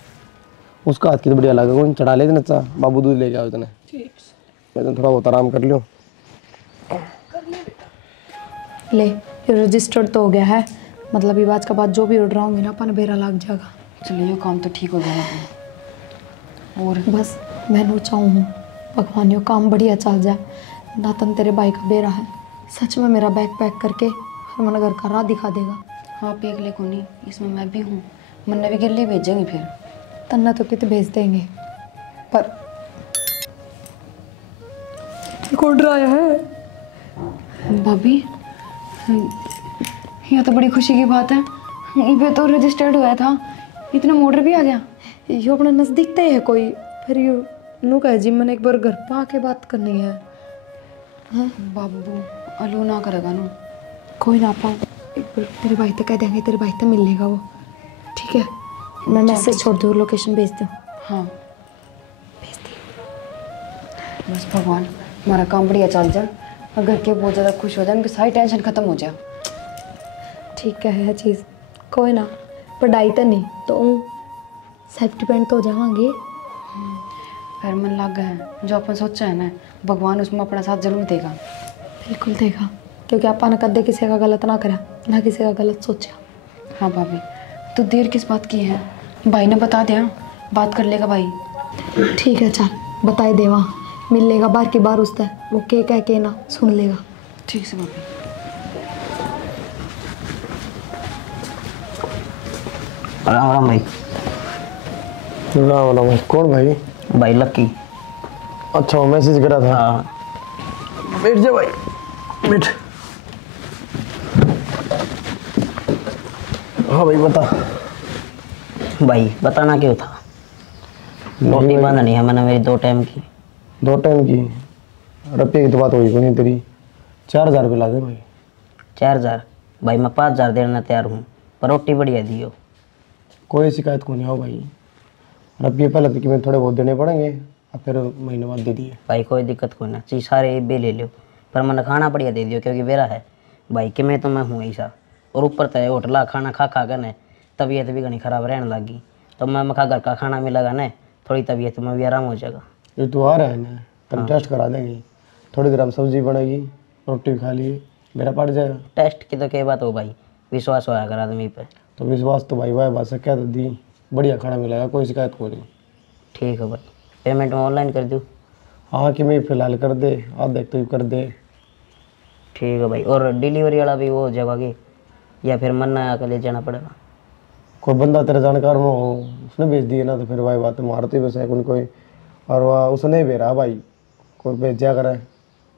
उसका हाथ की तो बढ़िया लगा, कोई चढ़ा ले देना चा, बाबू दूध ले जाओ इतने, ठीक मैं तो थोड़ा बहुत आराम कर लियो। ले ये रजिस्टर्ड तो हो गया है, मतलब ये आज का बाद जो भी ऑर्डर आऊंगी ना अपन बेरा लग जाएगा। चलो ये काम तो ठीक हो गया बाबू। और बस मैं नो चाहूँ भगवान यो काम बढ़िया चल जाए, ना तन तेरे भाई का बेरा है, सच में मेरा बैग पैक करके हरमन घर का राह दिखा देगा। हाँ पेक ले को नहीं, इसमें मैं भी हूँ, मन्ना भी गिल्ली भेजेंगे फिर। तन्ना तो कितने भेज देंगे, पर ऑर्डर आया है भाभी, यह तो बड़ी खुशी की बात है, ये तो रजिस्टर्ड हुआ था, इतना ऑर्डर भी आ गया। यो अपने नज़दीक तय है कोई, फिर यो नू कहे जी मैंने एक बार घर पा आके बात करनी है। बाबू अलू ना करेगा ना, कोई ना पाओ, एक बार तेरे भाई तक कह देंगे, तेरे भाई तक मिल लेगा वो, ठीक है। मैं मैसेज छोड़ दूँ, लोकेशन भेज दूँ। हाँ भेज दी। बस भगवान हमारा काम बढ़िया चल जाए और घर के बहुत ज़्यादा खुश हो जाए, उनकी सारी टेंशन खत्म हो जाए। ठीक है चीज़, कोई ना पढ़ाई तो नहीं तो सेल्फ डिपेंड तो हो जाएंगे। फिर मन लग गया है, जो अपन सोचा है ना भगवान उसमें अपना साथ जरूर देगा। बिल्कुल देगा, क्योंकि आपा ने कदे किसी का गलत ना करा, ना किसी का गलत सोचा। हाँ भाभी, तो देर किस बात की है, भाई ने बता दिया, बात कर लेगा भाई। ठीक है चल बताए देवा, मिल लेगा बार की बार उससे, वो के कह के ना सुन लेगा। ठीक से भाभी। राम राम भाई। राम राम। कौन भाई? भाई लक्की। अच्छा वो मैसेज करा था। हाँ बैठ जा भाई, बैठ। हाँ भाई बता। भाई बताना क्यों था? रोटी बांधनी है मैंने मेरी 2 टाइम की। 2 टाइम की? रुपये की तो बात होगी नहीं तेरी, 4000 रुपये लागे भाई। 4000? भाई मैं 5,000 देना तैयार हूँ, पर रोटी बढ़िया दियो। कोई शिकायत को नहीं हो भाई। और अब ये पहले तो कि मैं थोड़े बहुत देने पड़ेंगे, अब फिर महीने बाद दे दिए। भाई कोई दिक्कत कोई ना, चीज सारे बे ले लो, पर मैंने खाना बढ़िया दे दियो क्योंकि मेरा है भाई कि मैं तो मैं हूँ ऐसा। और ऊपर तो होटला खाना खा खा कर न तबीयत भी घनी खराब रहने लगी, तो मैं मखा घर का खाना मिलेगा न थोड़ी तबीयत में भी आराम हो जाएगा। ये तू आ रहा है ना, तब टेस्ट करा देंगे, थोड़ी देर हम सब्जी बनेगी, रोटी खा लिए, मेरा पड़ जाएगा। टेस्ट की तो क्या बात हो भाई, विश्वास होया कर आदमी पे। तो विश्वास तो भाई वाह बात से क्या तो दी, बढ़िया खाना मिलेगा, कोई शिकायत को नहीं। ठीक है भाई, पेमेंट में ऑनलाइन कर दूँ? हाँ कि मैं फिलहाल कर दे, आप देख तो कर दे। ठीक है भाई, और डिलीवरी वाला भी वो हो जाएगा कि या फिर मन्ना आकर ले जाना पड़ेगा? कोई बंदा तेरे जानकार में हो, उसने भेज दिए ना तो फिर भाई बात मारते बस है कोई, और वह उसने ही भेजा भाई, कोई भेजा करे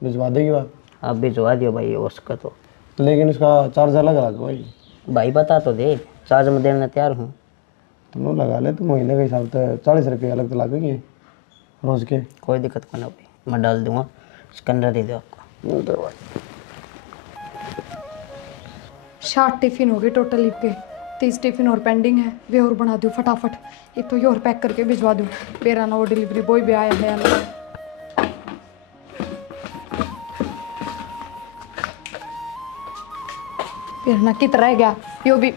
भिजवा देगी वह। आप भिजवा दियो भाई उसका तो, लेकिन उसका चार्ज अलग अलग भाई। भाई बता तो दे, चार्ज में देने तैयार हूँ। तुम लगा ले, तो महीने के हिसाब से 40 रुपये अलग तो लगेंगे रोज के। कोई दिक्कत नहीं भाई, मैं डाल दूंगा, स्कैनर दे दो आपको। 60 टिफिन हो गए टोटल लिप के, 30 टिफिन और पेंडिंग है, वे और बना दूँ फटाफट। एक तो ये और पैक करके भिजवा दूँ, मेरा ना वो डिलीवरी बॉय भी आया है अलग। फिर ना कितना रह गया यो भी,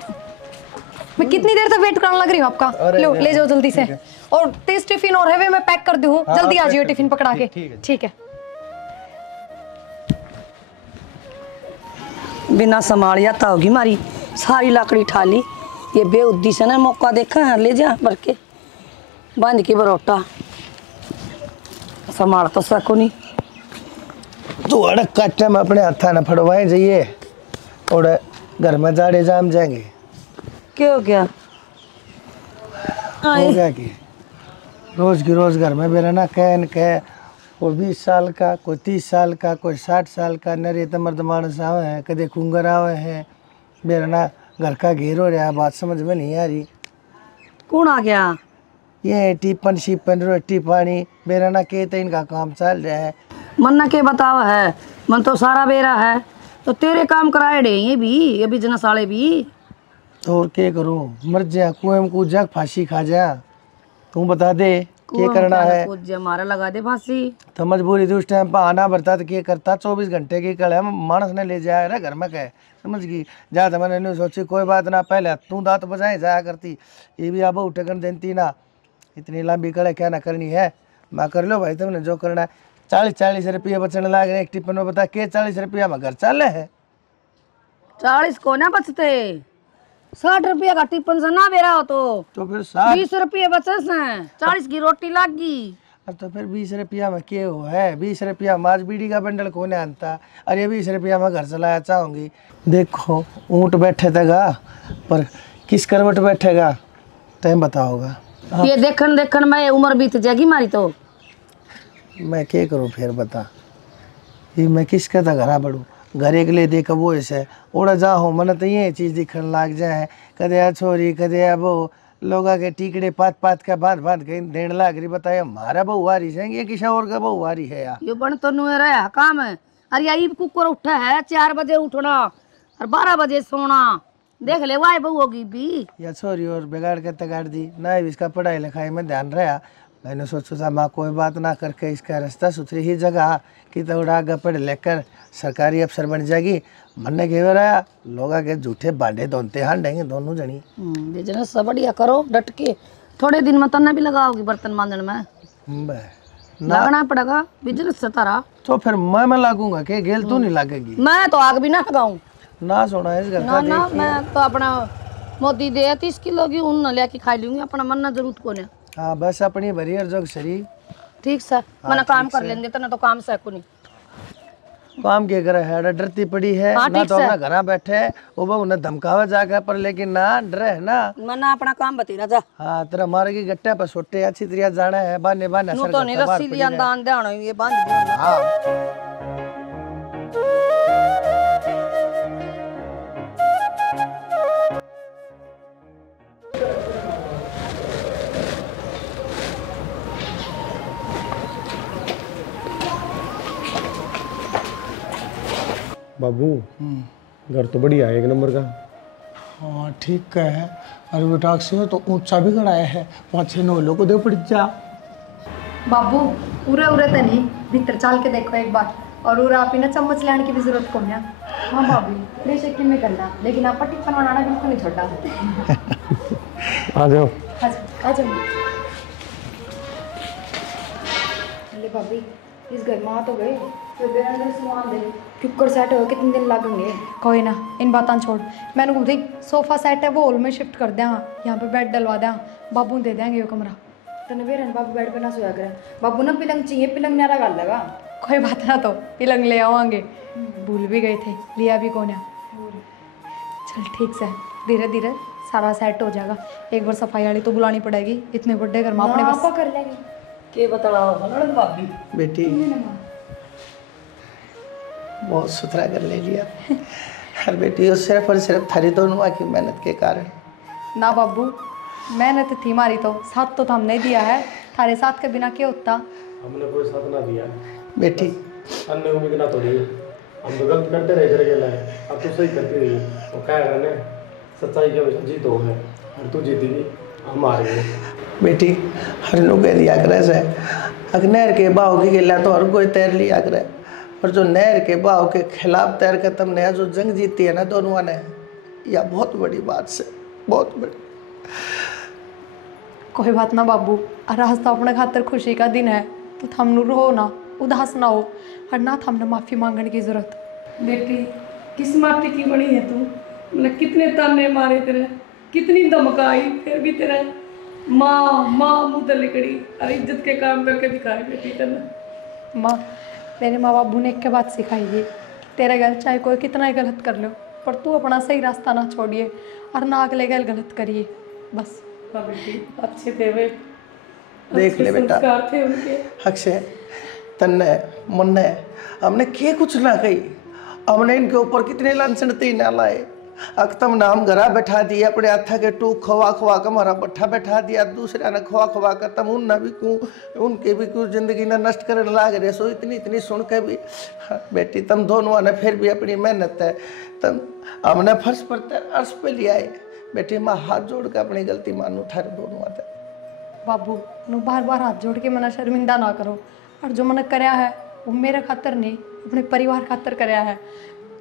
मैं कितनी देर तक वेट करने लग रही हूँ आपका। लो ले जाओ जल्दी से, और 30 टिफिन और है वे मैं पैक कर दूँ, जल्दी आ जाइए टिफिन पकड़ा के। ठीक है। बिना संभालिया तो होगी मारी सारी लाकड़ी ठा ली, ये बेउद्दी से ना मौका देखा है, ले जा भर के बांध के बरोटा, संभाल तो सको नहीं। तू अड़क काटे में अपने हथा न फड़वाए जाइए, और घर में जाड़े जाम जाएंगे। क्या हो गया? हो गया कि रोज की रोज घर में मेरा ना कहन कह, कोई 20 साल का, कोई 30 साल का, कोई 60 साल का नरे तमर्द मानस आवे हैं, कदे कुंगर आवे हैं, मेरा ना घर का घेर हो रहा, बात समझ में नहीं आ रही। कौन आ गया? ये टिपन शिपन रोटी पानी मेरा ना कहते इनका काम चल रहा है। मन के बतावा है, मन तो सारा बेरा है, तो तेरे काम कराए डे ये बिजनेस वाले भी। तो और क्या करूं, मर जा कुएं में कूद जा, फांसी खा जा, तू बता दे क्या करना है। कुछ हमारा लगा दे फांसी, तो मजबूरी थी उस टाइम पर आना पड़ता तो क्या करता, 24 घंटे की कल है, मानस ने ले जाया घर में कहे, समझ गई जा। तो मैंने नहीं सोची कोई बात ना, पहले तू दांत बजाए जाया करती, ये भी अब उठकन देती ना, इतनी लंबी कड़े क्या ना करनी है, मैं कर लो भाई तुमने जो करना है। 40 रुपये बचने लग रहे, एक टिफिन में बता के 40 रुपया में घर चल रहे है। 40 को ना बचते, 60 रुपया का टिफिन से ना बेरा हो तो फिर 60 20 रुपये बचे से, 40 की रोटी लाग गई। तो फिर 20 रुपया में क्या हो है, 20 रुपया माज बीड़ी का बंडल कौन आता, अरे 20 रुपया में घर चलाया चाहूँगी। देखो ऊँट बैठे तगा, पर किस करवट बैठेगा टाइम बताओगा। ये देखन देखन में उम्र बीत जाएगी मारी तो। मैं क्या करूँ फिर बता, ये मैं किसका था घरा बढ़ूँ, घर एक ले दे वो ऐसे उड़ा जा हो, मन तो ये चीज़ दिखने लग जाए, कदे आ छोरी कदे आ बहू, लोगा के टीकड़े पात पात का बांध बांध के देने लग रही। बताए हमारा बहू वारी है, ये किसी और का बहू वारी है यार। ये बन तो नुए रहा काम है, अरे यही कुकर उठा है 4 बजे उठना और 12 बजे सोना, देख ले वाई बहू होगी भी। या छोरी और बिगाड़ के तगाड़ दी ना, इसका पढ़ाई लिखाई में ध्यान रहा। मैंने सोचा था माँ कोई बात ना करके इसका रास्ता सुथरी ही जगह कि तो आगे पढ़ लेकर सरकारी अफसर बन जाएगी। मन के रहा लोग के झूठे बाडे दोनते हांडेंगे दोनों जनी। बिजनेस बढ़िया करो डट के, थोड़े दिन में तन्ने भी लगाओगी बर्तन मांजन में, लगना पड़ेगा बिजनेस से तारा। तो फिर मैं लागूंगा कि गेल तू नहीं लागेगी। मैं तो आग भी ना लगाऊं ना सोना इस घर का ना, मैं तो अपना मोदी दे 30 किलो की ऊन लेके खा लूंगी, अपना मन ना जरूरत को। हाँ बस अपनी भरी और जोग सरी ठीक सर, मैंने काम कर लेंगे तो ना तो काम से को नहीं काम के करे है, डरती पड़ी है ना, तो अपना घर बैठे है वो बहु उन्हें धमकावे जाकर, पर लेकिन ना डरे है ना, मैंने अपना काम बतेरा जा। हाँ तेरा मारे की गट्टे पर सोटे अच्छी तरह जाना है, बाने बाने नु तो नहीं रस्सी लिया दान देना ये बांध दे। हाँ बाबू घर तो बढ़िया है, एक नंबर का। हाँ ठीक है। अरे बेटा अक्षय तो ऊंचा भी गड़ाया है, 5-6-9 लोगों दे पड़ जा। बाबू उरे उरे तो नहीं, भीतर चाल के देखो एक बार। और उरे आप ही ना चम्मच लाने की भी जरूरत को है। हाँ भाभी, बेशक में करना, लेकिन आप टिफिन बनाना बिल्कुल नहीं छोड़ा। आ जाओ। आ जाओ। अरे भाभी, इस घर में आ तो गए, तो बेरा अंदर सामान दे कुकर सेट हो कितने दिन लगेंगे। कोई ना, इन बातों छोड़। मैंने खुद ही सोफा सेट है वो हॉल में शिफ्ट कर दिया, यहाँ पे बेड डलवा दिया, बाबू दे देंगे ये कमरा। तने बेरन बाबू बेड पे ना सोया करे, बाबू ना पिलंग चाहिए, पिलंग न्यारा गाल लगा। कोई बात ना, तो पिलंग ले आवांगे। भूल भी गए थे, लिया भी कौन है। चल ठीक से, धीरे धीरे सारा सेट हो जाएगा। एक बार सफाई वाली तो बुलानी पड़ेगी, इतने बड़े घर में अपने बस आपा कर लेंगे। के बतला ननद भाभी बेटी बहुत सुथरा कर ले लिया। हर बेटी, सिर्फ और सिर्फ थारी दोनों की मेहनत के कारण। ना बाबू, मेहनत थी हमारी, तो साथ तो हमने दिया है, थारे साथ के बिना क्या होता। हमने कोई साथ ना दिया बेटी अन्य उम्मीद ना तोड़ी, हम तो गलत करते रहे इधर गेला है, अब तू सही करती रही। वो क्या करने, सच्चाई की हमेशा जीत हो है, और तू जीतेगी, हम हारेंगे। बेटी हर नु कह दिया करे से, अगर नहर के बहाव की गिला तो हर कोई तैर लिया करे, और जो नहर के बहाव के खिलाफ तैर कर तुमने जो जंग जीती है ना दोनों ने, यह बहुत बड़ी बात से, बहुत बड़ी। कोई बात ना बाबू, और आज तो अपने खातर खुशी का दिन है, तो थम रो ना, उदास ना हो, और ना थमने माफ़ी मांगने की जरूरत। बेटी किस माटी की बनी है तू? मैंने कितने ताने मारे तेरे, कितनी धमकाई, फिर भी तेरा माँ माँ मुँह तले कड़ी, और इज्जत के काम करके दिखाए बेटी तेने। माँ, मेरे माँ बाबू ने एक के बात सिखाई है, तेरे घर चाहे कोई कितना ही गलत कर लो, पर तू अपना सही रास्ता ना छोड़िए, और ना अगले गल गलत करिए, बस। हाँ बेटी, अच्छे थे वे, देख ले बेटा, संस्कार थे उनके। अक्षय तन्ने मुन्ने हमने के कुछ ना कही, हमने इनके ऊपर कितने लांछन तीन लाए। अकतम नाम घरा बैठा दिए, अपने हाथा के टूक खवा खवा कर हमारा बट्ठा बैठा दिया, दूसरे ने खवा खवा कर तम उन भी क्यों उनके भी क्यों जिंदगी ने नष्ट करने लाग रहे। सो इतनी इतनी सुन के भी बेटी तुम दोनों ने फिर भी अपनी मेहनत है, तुम हमने फर्श पर अर्श पे लिया है। बेटी माँ हाथ जोड़ के अपनी गलती मानू थारे दोनों आते। बाबू नु बार बार हाथ जोड़ के मना शर्मिंदा ना करो, और जो मैंने कराया है वो मेरे खातर नहीं, अपने परिवार खातर कराया है,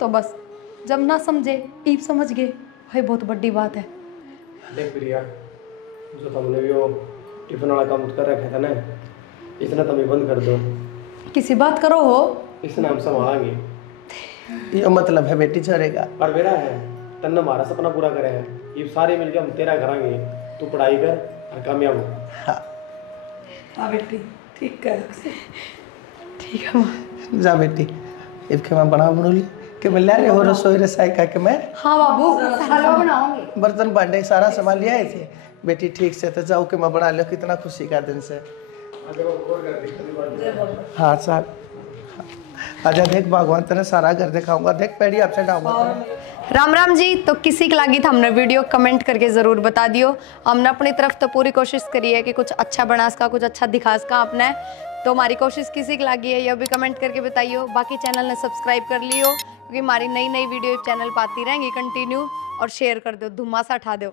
तो बस जब ना समझे ईब समझ गए, वही बहुत बड़ी बात है। देख प्रिया, जो तुमने भी वो टिफिन वाला काम कर रखा था ना, इसने तुम बंद कर दो। किसी बात करो हो, इसने हम संभालेंगे। ये मतलब है बेटी चलेगा। पर मेरा है, तन्ने हमारा सपना पूरा करे है, ये सारे मिलके हम तेरा कराएंगे, तू पढ़ाई कर और कामयाब हो। हाँ हाँ बेटी ठीक है। ठीक है माँ। जा बेटी, इसके मैं बना बनूली कि मैं ले रहे हो रसोई रसाई का कि मैं। हाँ बाबू, हलवा बनाओगे। बर्तन भांडे सारा सामान ले आए थे बेटी। ठीक से तो जाओ कि मैं बना लो, कितना खुशी का दिन से। हाँ सर, आजा देख भगवान तेने सारा घर दिखाऊंगा, देख पैड़ी आपसे डाऊंगा। राम राम जी। तो किसी के लागी था हमने वीडियो कमेंट करके ज़रूर बता दियो। हमने अपनी तरफ तो पूरी कोशिश करी है कि कुछ अच्छा बना इसका, कुछ अच्छा दिखा इसका आपने। तो हमारी कोशिश किसी की लागी है, यह भी कमेंट करके बताइयो। बाकी चैनल ने सब्सक्राइब कर लियो, क्योंकि हमारी नई नई वीडियो चैनल पर आती रहेंगी कंटिन्यू। और शेयर कर दो, धुम्मासा उठा दो।